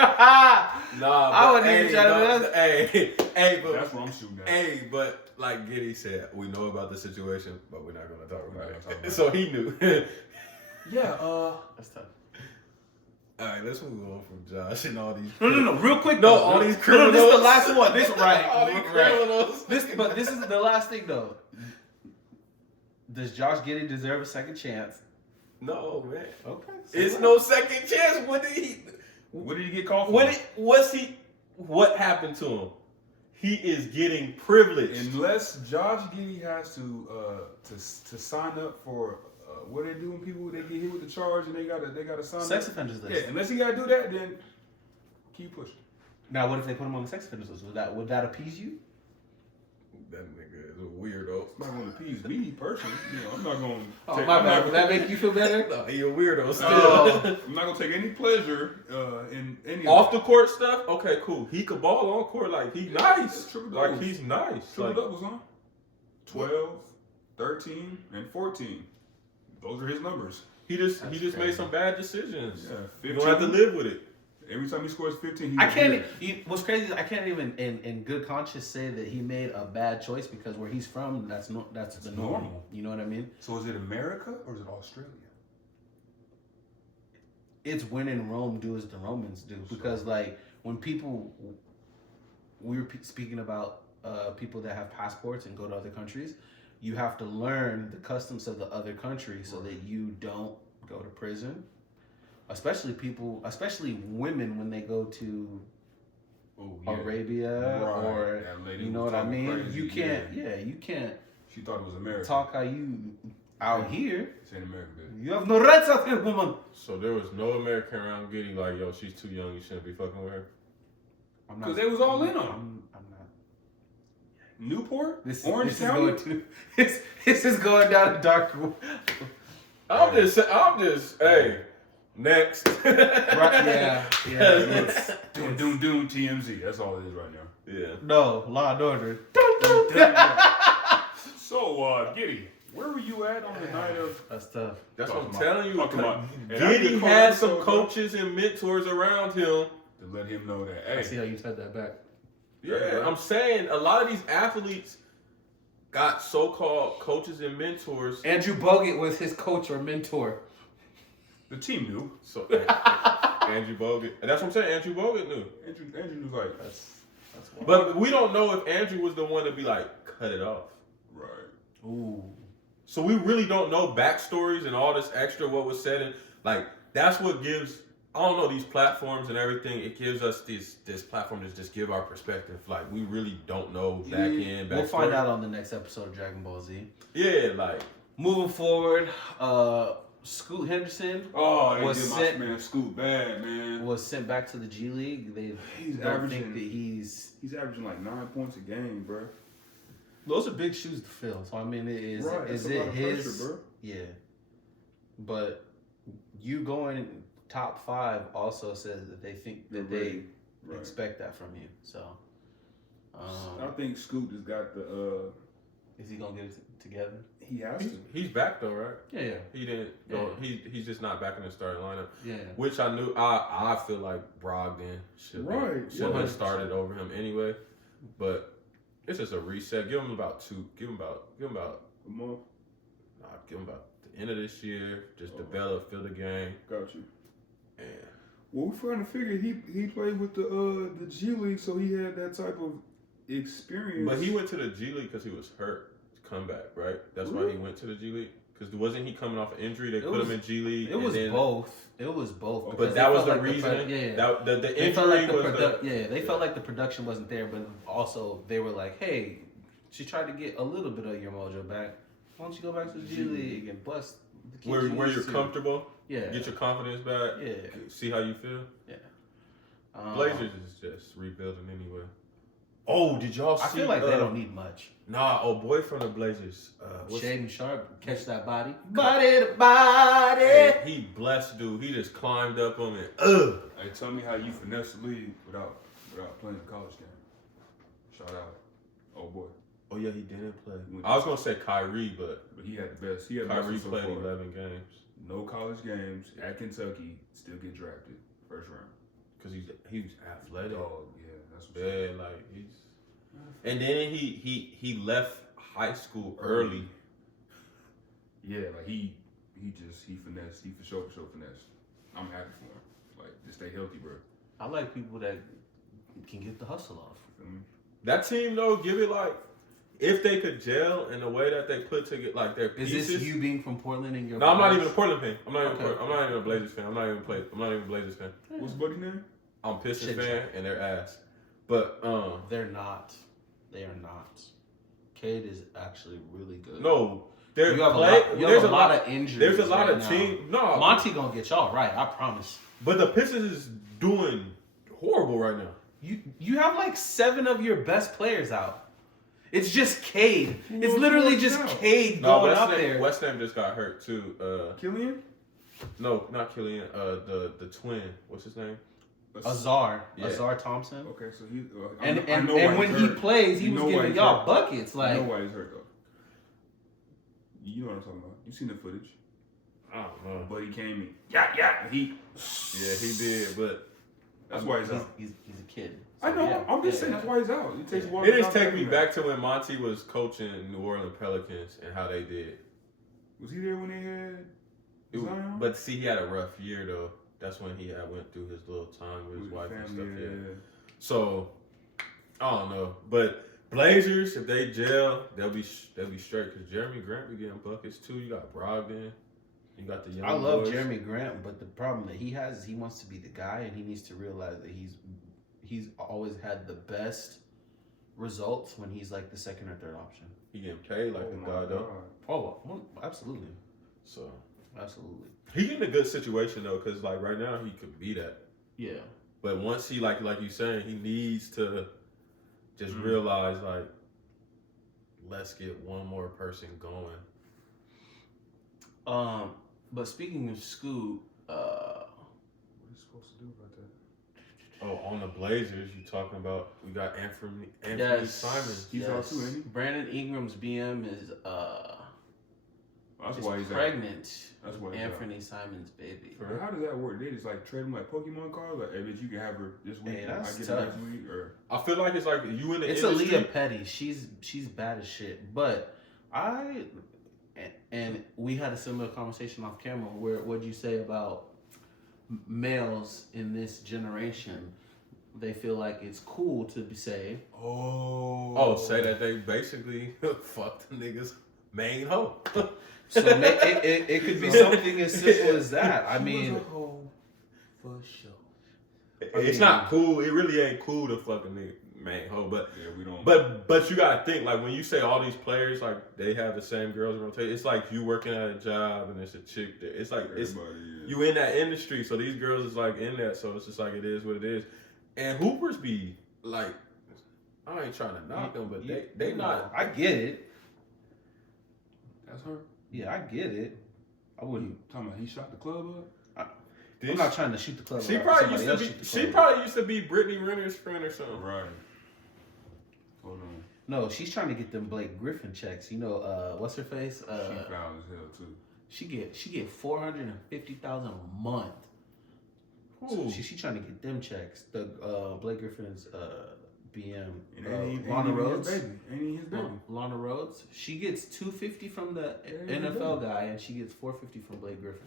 I wouldn't even try to do that. But that's where I'm shooting at. Hey, but like Giddey said, we know about the situation, but we're not gonna talk about it. So he knew. Yeah, that's tough. All right, let's move on from Josh and all these. No, real quick. No, all these criminals. This is the last one. This right. All these criminals. This is the last thing though. Does Josh Giddey deserve a second chance? No, man. Okay. It's no second chance. What did he get called for? What happened to him? He is getting privileged. Unless Josh Giddey has to sign up for what they do when people they get hit with the charge and they gotta sign sex up. offenders list. Yeah, unless he gotta do that, then keep pushing. Now, what if they put him on the sex offenders list? Would that appease you? That nigga is a weirdo. It's not going to appease me personally. You know, I'm not going to. Oh, my bad. Would that make you feel better? No, he a weirdo still. I'm not going to take any pleasure in any off the court stuff. Okay, cool. He could ball on court. Like he nice. Like he's nice. Triple doubles, huh? 12, 13, and 14. Those are his numbers. He just made some bad decisions. Yeah, 15. You don't have to live with it. Every time he scores 15, I can't. What's crazy is I can't even, in good conscience, say that he made a bad choice because where he's from, that's the normal. You know what I mean? So is it America or is it Australia? It's when in Rome, do as the Romans do. Because like when people, we were speaking about people that have passports and go to other countries, you have to learn the customs of the other country so that you don't go to prison. Especially women when they go to Arabia or you know what I mean. Crazy, you can't, you can't. She thought it was America. Talk how you out here. It's in America, baby. You have no rights out here, woman. So there was no American around Giddy like, yo, she's too young. You shouldn't be fucking with her. Because they was all in on. I'm not. Newport, Orange County. This is going down a dark. I'm just. Hey. Next. Right, yeah. Doom, TMZ. That's all it is right now. Yeah. No, Law and Order. So, Giddy, where were you at on the night of... That's tough. That's what I'm telling you. Giddy had some coaches and mentors around him. To let him know that, hey. I see how you said that back. Yeah, I'm saying a lot of these athletes got so-called coaches and mentors. Andrew Bogut was his coach or mentor. The team knew. So Andrew Bogut. And that's what I'm saying. Andrew Bogut knew. Andrew was like, that's wild. But we don't know if Andrew was the one to be like, cut it off. Right. Ooh. So we really don't know backstories and all this extra what was said. And like, that's what gives, I don't know, these platforms and everything, it gives us this platform to just give our perspective. Like, we really don't know We'll find out on the next episode of Dragon Ball Z. Yeah, like. Moving forward, Scoot Henderson Scoot bad, man. Was sent back to the G League. He's averaging like 9 points a game, bro. Those are big shoes to fill. So I mean, is it his? Pressure, bro. Yeah, but you going top 5 also says that they think that they expect that from you. So I think Scoot has got the. Is he gonna get it together? He has to. He's back though, right? Yeah. He didn't go. Yeah. He's just not back in the starting lineup. Yeah. Which I knew. I feel like Brogdon should have started over him anyway. But it's just a reset. Give him about 2. Give him about a month. Nah, give him about the end of this year. Just develop, feel the game. Got you. Yeah. Well, we're trying to figure he played with the G League, so he had that type of experience. But he went to the G League because he was hurt to come back, right? That's why he went to the G League. Because wasn't he coming off an injury? They put him in G League. It was both. But that was the reason. The injury was they felt like the production wasn't there, but also they were like, hey, she tried to get a little bit of your mojo back. Why don't you go back to the G League and bust the kids where you're comfortable? Yeah. Get your confidence back. Yeah. See how you feel. Yeah. Blazers is just rebuilding anyway. Oh, did y'all see? I feel like they don't need much. Nah, boy from the Blazers. Shaden Sharp, catch that body. Body to body. Hey, he blessed dude. He just climbed up on it. Hey, tell me how you finesse the league without playing the college game. Shout out. Oh, boy. Oh, yeah, he didn't play. I was going to say Kyrie, but he had the best. Kyrie played 11 games. No college games at Kentucky. Still get drafted. First round. Because he's athletic. Oh, yeah. That's what's like he's... And then he left high school early. Yeah, like he finessed. He for sure finessed. I'm happy for him. Like, just stay healthy, bro. I like people that can get the hustle off. You feel me? That team though, give it like if they could gel in the way that they put together, like their pieces. Is this you being from Portland and your? No, I'm not even a Portland fan. I'm not even a Blazers fan. I'm not even a Blazers fan. What's buddy's name? I'm Pistons fan and they're ass. But they're not. They are not. Cade is actually really good. No, there's a lot of injuries. There's a lot of teams. No, Monty gonna get y'all right. I promise. But the Pistons is doing horrible right now. You have like 7 of your best players out, It's just Cade. It's literally just Cade going up there. West Ham just got hurt too. Killian? No, not Killian. The twin. What's his name? Azar. Yeah. Azar Thompson. Okay, so he and when he plays, he was giving y'all buckets. Like, you know why he's hurt though. You know what I'm talking about. You seen the footage? I don't know. But he came in. Yeah, he did, but that's why he's out. He's a kid. So, I know. yeah. I'm just saying that's why he's out. It takes a while. It just take me back to when Monty was coaching New Orleans Pelicans and how they did. Was he there when they had Zion? But see, he had a rough year though. That's when he went through his little time with his wife and stuff. Yeah. So I don't know, but Blazers, if they gel, they'll be straight. Cause Jeremy Grant be getting buckets too. You got Brogdon. You got the young I love boys. Jeremy Grant, but the problem that he has is he wants to be the guy, and he needs to realize that he's always had the best results when he's like the second or third option. He getting paid like the guy though. Oh, well, absolutely. So absolutely. He in a good situation though, cause like right now he could be that. Yeah. But once he like you saying, he needs to just realize like, let's get one more person going. But speaking of Scoot, what are you supposed to do about that? Oh, on the Blazers, you talking about? We got Anthony Simons. He's out too, ain't he? Brandon Ingram's BM is that's why he's pregnant. That's why he's Anthony Simons' baby. How does that work? They just like trade him like Pokemon cards, like, hey, bitch, you can have her this week. Hey, that's I get tough. her next week, or I feel like it's like you in the It's industry. Aaliyah Petty. She's bad as shit. But and we had a similar conversation off camera. Where what'd you say about males in this generation? They feel like it's cool to say, say that they basically fucked the niggas main hoe. So it could be something as simple as that. I mean, for sure. It's not cool. It really ain't cool to fuck a nigga main hoe. But yeah, we don't. But you gotta think like when you say all these players like they have the same girls in rotation. It's like you working at a job and there's a chick there. It's like you in that industry, so these girls is like in that. So it's just like it is what it is. And hoopers be like, I ain't trying to knock them, but they not. I get it. That's her. Yeah, I get it. I wouldn't. Talking about he shot the club up. I'm not trying to shoot the club. She probably used to be Brittany Renner's friend or something. Right. Hold on. No, she's trying to get them Blake Griffin checks. You know, what's her face? She foul as hell too. She get $450,000 a month. So she trying to get them checks. The Blake Griffin's BM. Lana Rhodes. Ain't he his baby? Lana Rhodes. She gets $250 from the NFL guy, and she gets $450 from Blake Griffin.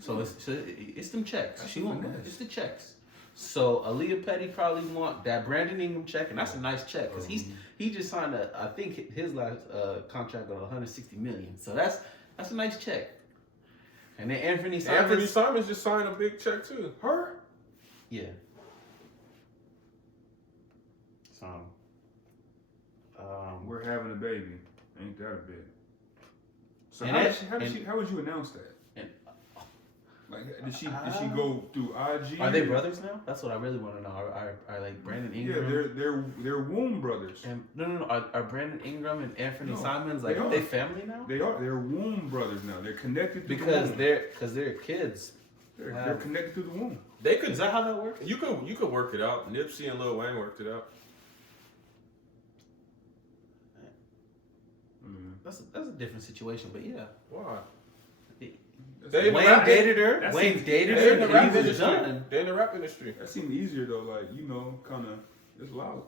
So it's them checks. It's the checks. So Aaliyah Petty probably want that Brandon Ingram check, and that's a nice check because he just signed I think his last contract on $160 million. So that's a nice check. And then Anthony Simons just signed a big check too. Her? Yeah. So we're having a baby. Ain't that a bit? So how would you announce that? Like, did she go through IG? Are they brothers now? That's what I really want to know. Are like Brandon Ingram? Yeah, they're womb brothers. And no. Are Brandon Ingram and Anthony Simons like are they family now? They are. They're womb brothers now. They're connected to because the womb. they're kids. They're connected to the womb. They could. Is that how that works? You could work it out. Nipsey and Lil Wayne worked it out. That's a different situation, but yeah. Why? Wayne dated her. Wayne dated her. They're in the rap industry. They're in the rap industry. That seemed easier though, like kind of. It's Lala,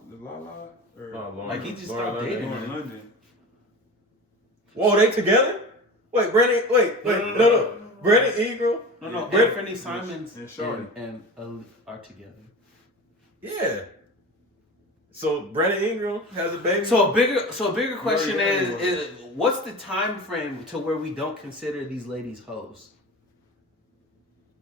or like he just stopped dating her. London. Whoa, they together? Wait, Brandon. No. Brandon Ingram. No. Anthony Simons and are together. Yeah. So Brandon Ingram has a baby. So a bigger question is what's the time frame to where we don't consider these ladies hoes?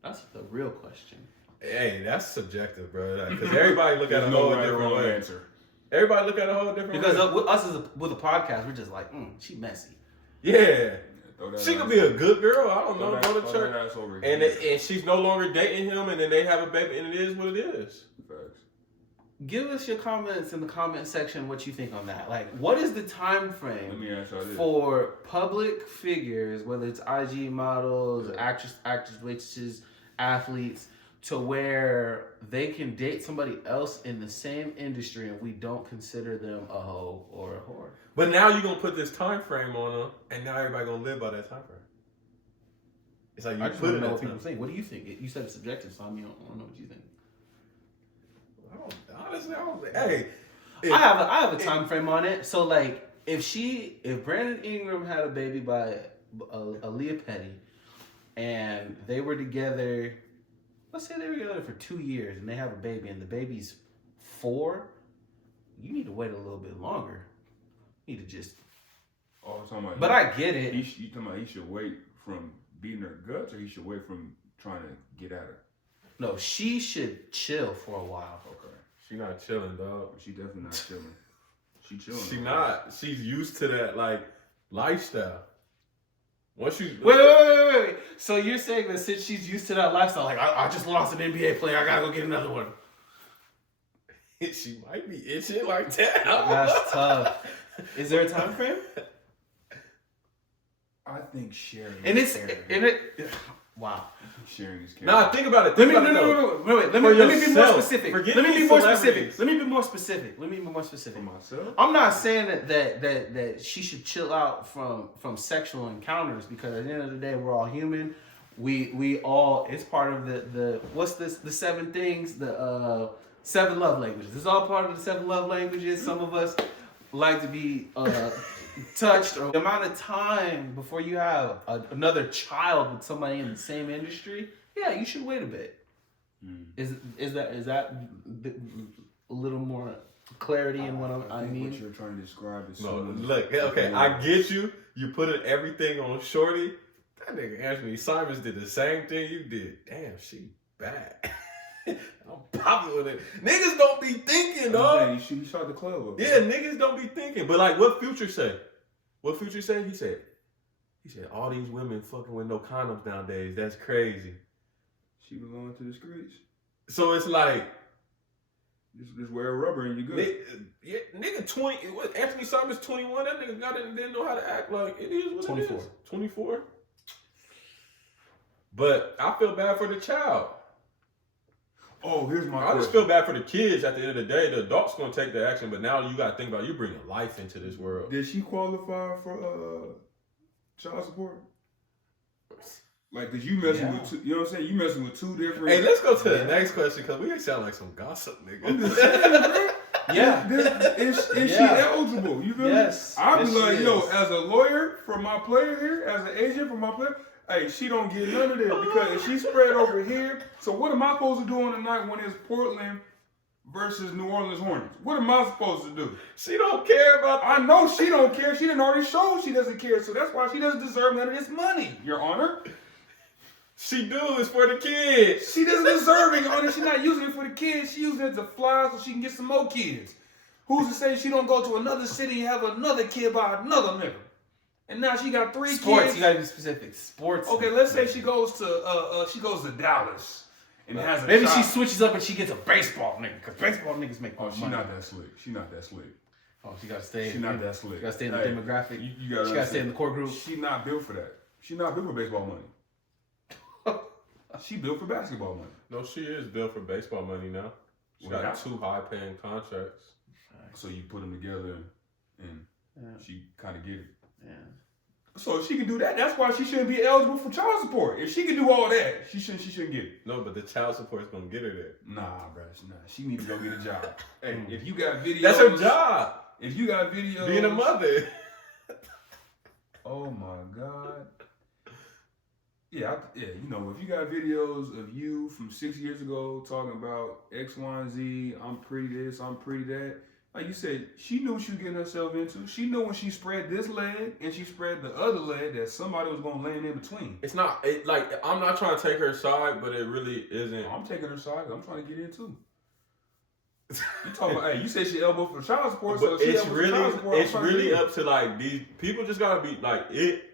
That's the real question. Hey, that's subjective, bro. Because everybody look at a whole different way. Answer. Everybody look at a whole different way. Because with us with a podcast, we're just like, she messy. Yeah. She could be a good girl. I don't know. Go to church. And she's no longer dating him, and then they have a baby, and it is what it is. Facts. Give us your comments in the comment section. What you think on that? Like, what is the time frame Let me ask y'all this. for public figures, whether it's IG models, actors, waitresses, athletes, to where they can date somebody else in the same industry and we don't consider them a hoe or a whore? But now you're gonna put this time frame on them, and now everybody gonna live by that time frame. It's like you I just put want it to know in what people time. think. What do you think? You said it's subjective, so I mean, I don't know what you think. Honestly, I don't. Hey, I have a time frame on it. So like, if Brandon Ingram had a baby by Aaliyah Petty, and they were together, let's say they were together for 2 years, and they have a baby, and the baby's 4, you need to wait a little bit longer. You need to just. Oh, talking about. But I get it. You talking about he should wait from beating her guts, or he should wait from trying to get at her? No, she should chill for a while. Okay. she not chilling, dog. She definitely not chilling. She chilling. She not. She's used to that like lifestyle. Once you Wait. So you're saying that since she's used to that lifestyle, like I just lost an NBA player, I gotta go get another one. she might be itching like that. That's tough. Is there a time frame? I think sharing. And is it's caring. wow. Sharing is caring. Nah, think about it. Let me Think about it, though. wait. Let For me be more yourself. specific. Forget Let me these be more celebrities. specific. Let me be more specific. For myself. I'm not saying that she should chill out from sexual encounters, because at the end of the day we're all human. We all, it's part of the what's this, the 7 things, the 7 love languages. It's all part of the 7 love languages. Some of us like to be touched, or the amount of time before you have another child with somebody in the same industry. Yeah, you should wait a bit. Is that a little more clarity in what I think mean? what you're trying to describe is No, someone. look, okay, I get you. You put everything on Shorty. That nigga Anthony Simons did the same thing you did. Damn, she bad. I'm popping with it. Niggas don't be thinking, dog. You shot the club up. Yeah, niggas don't be thinking. But like, what Future say? What Future say? He said, all these women fucking with no condoms nowadays. That's crazy. She was going to the streets. So it's like, just wear rubber and you good. nigga 20. What, Anthony Simons 21. That nigga got it and didn't know how to act like it is what 24. it is. 24. But I feel bad for the child. Oh, here's my I just feel bad for the kids. At the end of the day, the adults gonna take the action, but now you gotta think about you bringing life into this world. Did she qualify for child support? Like, cause you messing with two, you know what I'm saying? You messing with 2 different. Hey, let's go to the next question, because we sound like some gossip nigga. I'm just saying, bro. Yeah. Is she eligible? You feel Yes. me? I'll be Yes, like, she yo, is. as a lawyer for my player here, as an agent for my player, hey, she don't get none of this, because if she spread over here, so what am I supposed to do on the night when it's Portland versus New Orleans Hornets? What am I supposed to do? She don't care about. I know she don't care. She done already showed she doesn't care, so that's why she doesn't deserve none of this money, Your Honor. She do is for the kids. She doesn't deserve it, Your Honor. She's not using it for the kids. She using it to fly so she can get some more kids. Who's to say she don't go to another city and have another kid by another nigga? And now she got 3 Sports, kids. you gotta be specific. Sports. Okay, let's say she goes to Dallas and has a Maybe child. she switches up and she gets a baseball nigga, because baseball niggas make Oh, more she money. not that slick. She not that slick. Oh, she gotta stay. She not that slick. She gotta stay in the Hey, demographic. You gotta she gotta stay in the core group. She not built for that. She not built for baseball money. She built for basketball money. No, she is built for baseball money now. She Well, got yeah. 2 high-paying contracts. So you put them together and she kind of get it. Yeah. So if she can do that, that's why she shouldn't be eligible for child support. If she can do all that, she shouldn't get it. No, but the child support is gonna get her there. Nah, bro. Nah. She need to go get a job. Hey, if you got videos, That's her job. If you got videos, Being a mother. Oh my God. Yeah, you know, if you got videos of you from 6 years ago talking about X, Y, and Z, I'm pretty this, I'm pretty that. Like you said, she knew what she was getting herself into. She knew when she spread this leg and she spread the other leg that somebody was gonna land in between. It's not like I'm not trying to take her side, but it really isn't. I'm taking her side. I'm trying to get in too. You talking about? Hey, you said she elbow for child support, so But she it's elbow for really, child support. it's really up to like these people. Just gotta be like it.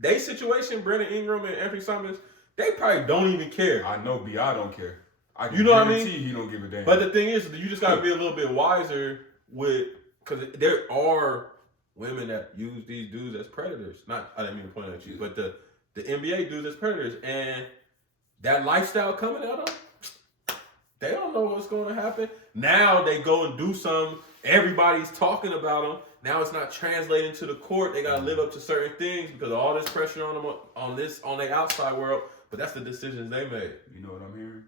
They situation, Brandon Ingram and Anthony Simons, they probably don't even care. I know, B. I don't care. I you know what I mean? He don't give a damn. But the thing is, you just gotta be a little bit wiser because there are women that use these dudes as predators. Not, I didn't mean to point at you, but the NBA dudes as predators, and that lifestyle coming at them, they don't know what's going to happen. Now they go and do something. Everybody's talking about them. Now it's not translating to the court. They gotta live up to certain things because of all this pressure on them on their outside world. But that's the decisions they made. You know what I'm hearing?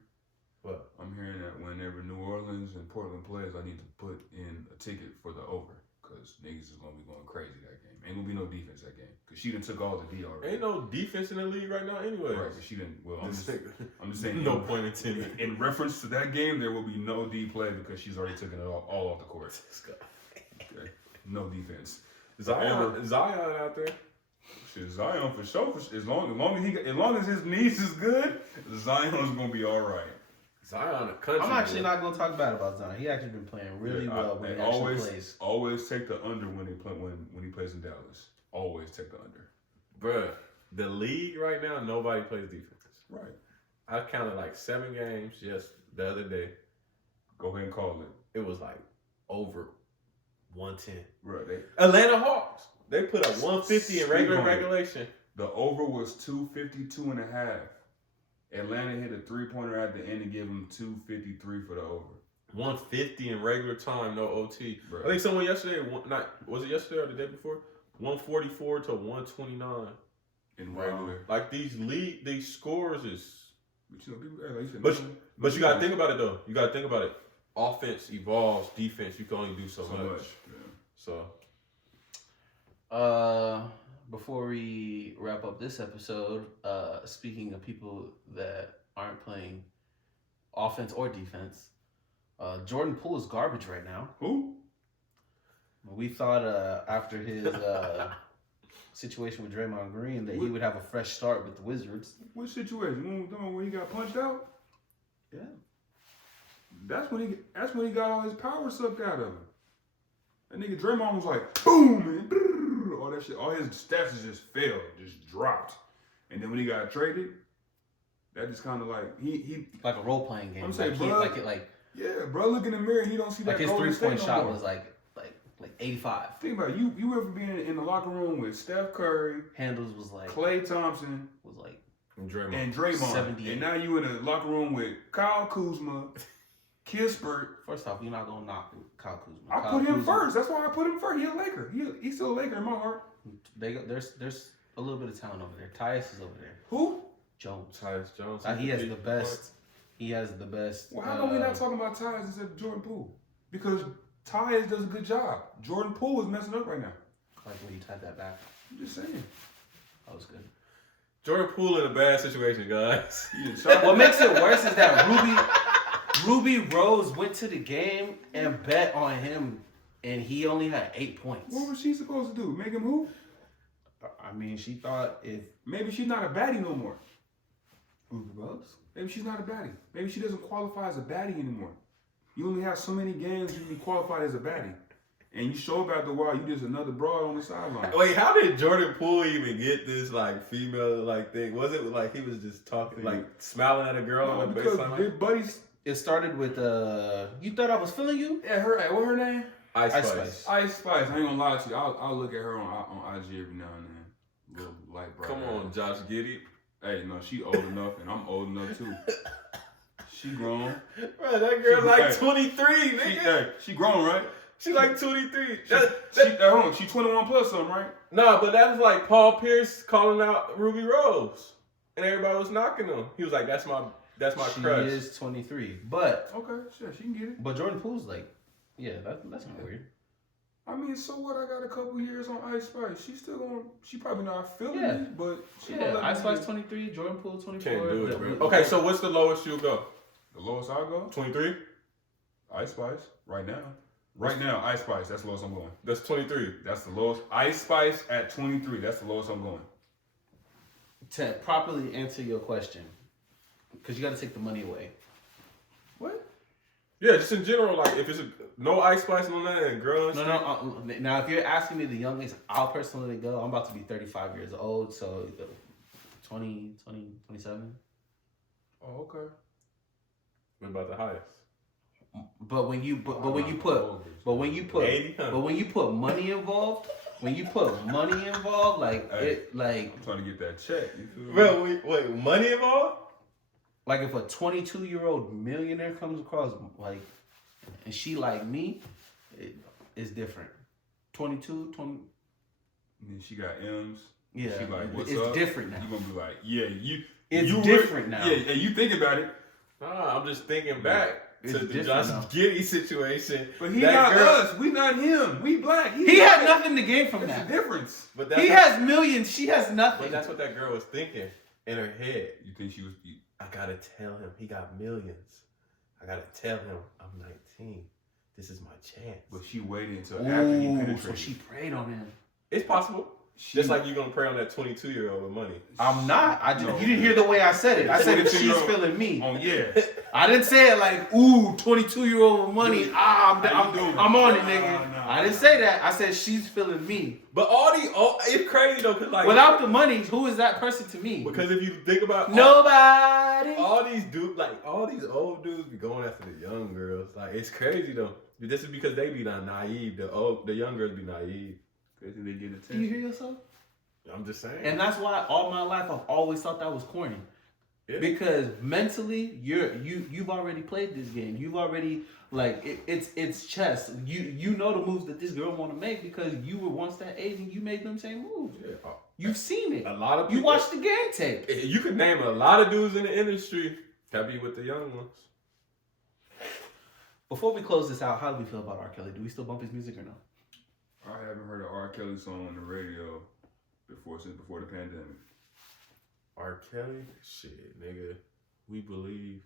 What? I'm hearing that whenever New Orleans and Portland plays, I need to put in a ticket for the over because niggas is gonna be going crazy that game. Ain't gonna be no defense that game because she done took all the D already. Ain't no defense in the league right now, anyway. Right, but she didn't. Well, I'm just saying. No point intended. In reference to that game, there will be no D play because she's already taken it all off the court. Okay. No defense. Zion out there. Shit, Zion for sure. As long as his knees is good, Zion's gonna be all right. Zion, a country. I'm actually not gonna talk bad about Zion. He actually been playing really well when he actually plays. Always take the under when he plays in Dallas. Always take the under. Bruh, the league right now, nobody plays defense. Right. I counted like 7 games just the other day. Go ahead and call it. It was like over 110. Right. Atlanta Hawks, they put up 150 in regulation. The over was 252.5. Atlanta hit a 3-pointer at the end and gave them 253 for the over. 150 in regular time, no OT. Right. I think someone yesterday, was it yesterday or the day before? 144 to 129 in regular. Like these scores is. But you gotta think about it though. You gotta think about it. Offense evolves, defense you can only do so much. Yeah. So. Before we wrap up this episode, speaking of people that aren't playing offense or defense, Jordan Poole is garbage right now. Who? We thought after his situation with Draymond Green that he would have a fresh start with the Wizards. What situation? When he got punched out? Yeah. That's when he got all his power sucked out of him. That nigga Draymond was like, boom, and all that shit. All his stats just fell, just dropped. And then when he got traded, that just kind of like he like a role playing game. I'm saying, yeah, bro. Look in the mirror, he don't see that. Like his 3-point shot was like 85. Think about it. You ever been in the locker room with Steph Curry, handles was like Klay Thompson was like and Draymond, 78. and now you in the locker room with Kyle Kuzma, Kispert. First off, you're not gonna knock Kyle Kuzma. I put him first. That's why I put him first. He a Laker. He's still a Laker in my heart. There's a little bit of talent over there. Tyus is over there. Who? Jones. Tyus Jones. He has the best. He has the best. Well, how come we not talking about Tyus instead of Jordan Poole? Because Tyus does a good job. Jordan Poole is messing up right now. Like when you tied that back. I'm just saying. That was good. Jordan Poole in a bad situation, guys. What makes it worse is that Ruby Rose went to the game and bet on him, and he only had 8 points. What was she supposed to do? Make him who? I mean, she thought if maybe she's not a baddie no more. Ruby Rose? Maybe she's not a baddie. Maybe she doesn't qualify as a baddie anymore. You only have so many games you can be qualified as a baddie. And you show up after a while, you just another broad on the sideline. Wait, how did Jordan Poole even get this like female like thing? Was it like he was just talking like smiling at a girl on the baseline? Their buddies. It started with you thought I was feeling you? Yeah, what her name? Ice Spice. Ice Spice. I ain't gonna lie to you. I'll look at her on IG every now and then. Little light bright. Come on, Josh Giddey. Hey, no, she old enough, and I'm old enough too. She grown. Bro, that girl like 23, nigga. She grown, right? She like 23. She 21 plus something, right? No, but that was like Paul Pierce calling out Ruby Rose, and everybody was knocking him. He was like, "That's my crush." She is 23, but okay, sure, she can get it. But Jordan Poole's like, yeah, that's weird. I mean, so what? I got a couple years on Ice Spice. She probably not feeling me, but Ice Spice 23, Jordan Poole 24. Can't do it, bro. Okay, so what's the lowest you'll go? The lowest I'll go? 23? Ice Spice, right now. Right now, Ice Spice, that's the lowest I'm going. That's 23. That's the lowest. Ice Spice at 23, that's the lowest I'm going. To properly answer your question, because you got to take the money away. What? Yeah, just in general, like if it's no Ice Spice, no nothing, girl. No. Now, if you're asking me the youngest, I'll personally go. I'm about to be 35 years old, so 20, 27. Oh, okay. What about the highest? But when you put money involved, like it, like I'm trying to get that check. You feel me? Bro, wait, money involved? Like if a 22-year-old millionaire comes across, like, and she like me, it's different. 22, 20. And then she got M's. Yeah, she like, what's it's up? different now. You gonna be like, yeah, It's different now. Yeah, and you think about it. Nah, I'm just thinking back to the Josh Giddey situation. But he not us. We not him. We black. He had nothing to gain from that. That's the difference. But he has millions. She has nothing. But that's what that girl was thinking in her head. You think she was? I gotta tell him he got millions. I gotta tell him I'm 19. This is my chance. But she waited until after he penetrated. So she preyed on him. It's possible. Just like you're gonna prey on that 22-year-old with money. I'm not. You didn't hear the way I said it. I said if she's feeling me. Oh yeah. I didn't say it like, ooh, 22-year-old with money. I'm on it, nigga. I didn't say that. I said she's feeling me. But it's crazy though, cause like without the money, who is that person to me? Because if you think about nobody, all these old dudes be going after the young girls. Like it's crazy though. This is because they be naive. The young girls be naive. They get attention. Do you hear yourself? I'm just saying. And that's why all my life I've always thought that was corny. Yeah. Because mentally you've already played this game. You've already it's chess. You know the moves that this girl want to make because you were once that age and you made them same moves. Yeah. You've seen it. A lot of people, you watched the game tape. You could name a lot of dudes in the industry that be with the young ones. Before we close this out, how do we feel about R. Kelly? Do we still bump his music or no? I haven't heard an R. Kelly song on the radio since before the pandemic. R. Kelly? Shit, nigga. We believe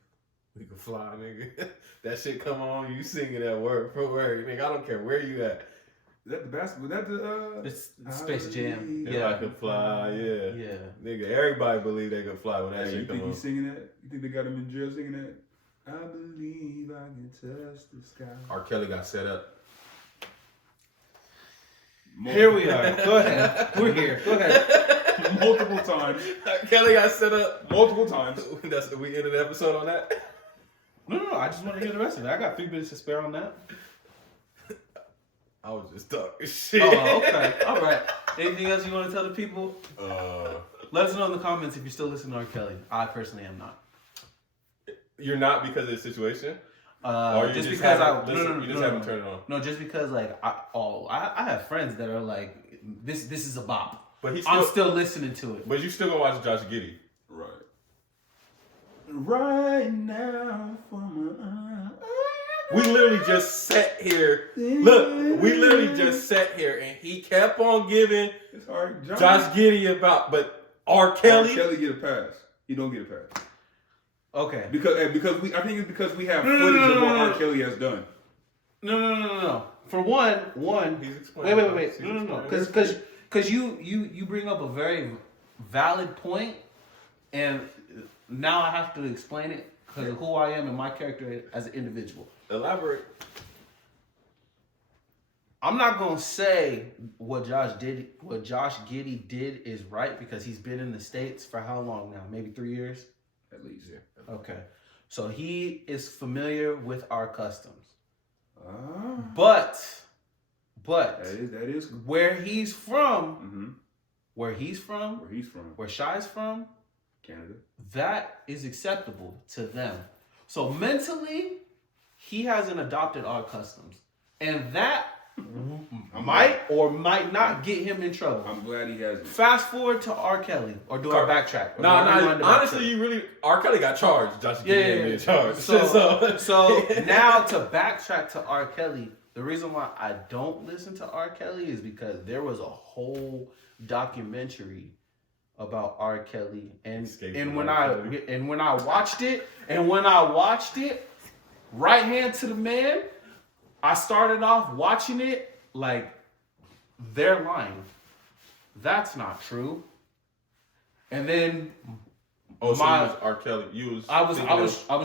we can fly, nigga. That shit come on, you singing that word for word. Nigga, I don't care where you at. Is that the basketball? Is that the It's Space Jam. Yeah, I can fly, yeah. Nigga, everybody believe they can fly when that shit come on. You think he's singing that? You think they got him in jail singing that? I believe I can touch the sky. R. Kelly got set up. Here we are. Go ahead. We're here. Go ahead. Multiple times. Kelly got set up multiple times. We ended the episode on that. No. I just want to hear the rest of it. I got 3 minutes to spare on that. I was just talking shit. Oh, okay. All right. Anything else you want to tell the people? Let us know in the comments if you're still listening to R. Kelly. I personally am not. You're not because of the situation? Just because haven't turned it on. No, just because like I have friends that are like this is a bop. But I'm still listening to it. But you still gonna watch Josh Giddey. Right now for my we literally just sat here. Look, we literally just sat here and he kept on giving Josh Giddey but R. Kelly. R. Kelly get a pass. He don't get a pass. Okay. Because I think it's because we have footage of what R. Kelly has done. No. For one. He's explaining. Wait. No. Because you bring up a very valid point, and now I have to explain it because of who I am and my character as an individual. Elaborate. I'm not gonna say what Josh Giddey did is right because he's been in the States for how long now? Maybe 3 years. At least, yeah. Okay. So he is familiar with our customs. But that is where he's from, where Shy's from, Canada, that is acceptable to them. So mentally, he hasn't adopted our customs. And that might or might not get him in trouble. I'm glad he hasn't. Fast forward to R. Kelly, or do I backtrack? No. Honestly, R. Kelly got charged. Josh Giddey charged. So now to backtrack to R. Kelly, the reason why I don't listen to R. Kelly is because there was a whole documentary about R. Kelly, and when I watched it, right hand to the man. I started off watching it like they're lying. That's not true. And then you was R. Kelly. I was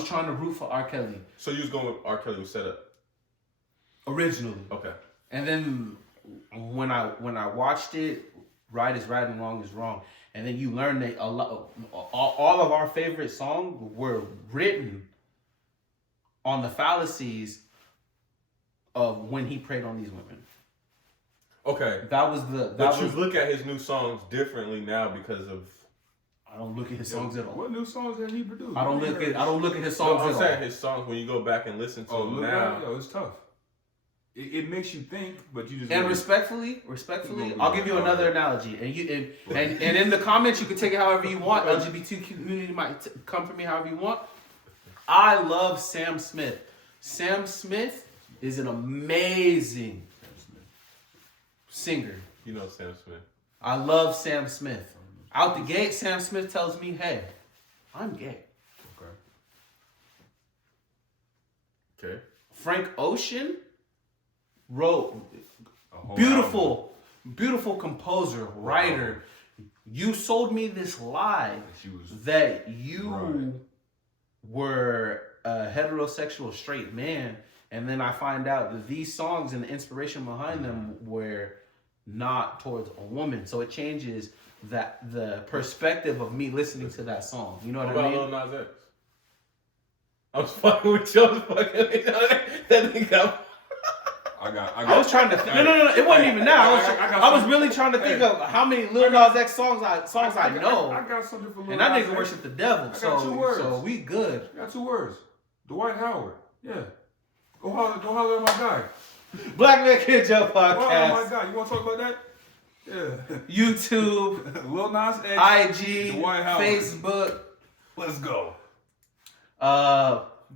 trying to root for R. Kelly. So you was going with R. Kelly was set up originally. Okay. And then when I watched it, right is right and wrong is wrong. And then you learn that all of our favorite songs were written on the fallacies of when he preyed on these women. Okay. That was the. But you look at his new songs differently now because of. I don't look at his songs at all. What new songs have he produced? I don't look at his songs at all. I'm saying his songs when you go back and listen to them now. Yo, it's tough. It makes you think, but you just. And respectfully, I'll give you another analogy. And in the comments, you can take it however you want. LGBT community might come for me however you want. I love Sam Smith. Sam Smith is an amazing singer. You know Sam Smith. I love Sam Smith. Out the gate, Sam Smith tells me, "Hey, I'm gay." Okay. Frank Ocean wrote beautiful composer, writer. You sold me this lie that you were a heterosexual straight man, and then I find out that these songs and the inspiration behind them were not towards a woman. So it changes the perspective of me listening to that song. You know what I mean? Lil Nas X? I was fucking with you. That nigga. I was trying to think. No. It wasn't even that. I was really trying to think of how many Lil Nas X songs I know. I got something for Lil Nas X. And that nigga worship the devil. I got 2 words. So we good. I got 2 words. Dwight Howard. Yeah. Go holler at my guy. Black Man Kid Joe Podcast. Oh my God. You want to talk about that? Yeah. YouTube. Lil Nas X. IG. Dwight Howard. Facebook. Let's go.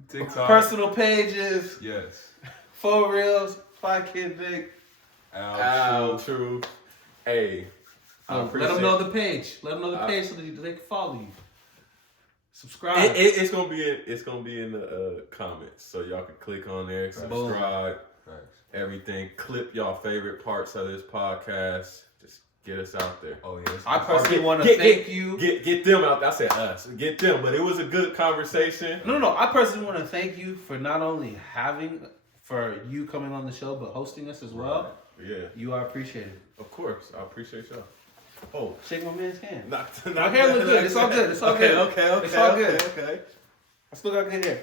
TikTok. Personal pages. Yes. 4 Reels. 5 Kid Vic. Al Truth. Hey. Let them know the page. Let them know the page so that they can follow you. Subscribe. It's gonna be in the comments, so y'all can click on there, subscribe, everything. Clip y'all favorite parts of this podcast. Just get us out there. Oh yes. I personally want to thank you. Get them out there. I said us. Get them, but it was a good conversation. No. I personally want to thank you for not only for you coming on the show, but hosting us as well. Yeah. You are appreciated. Of course, I appreciate y'all. Oh, shake my man's hand. Not My hair look good. It's all good. It's all good. Okay. It's all good. Okay. I still got good hair.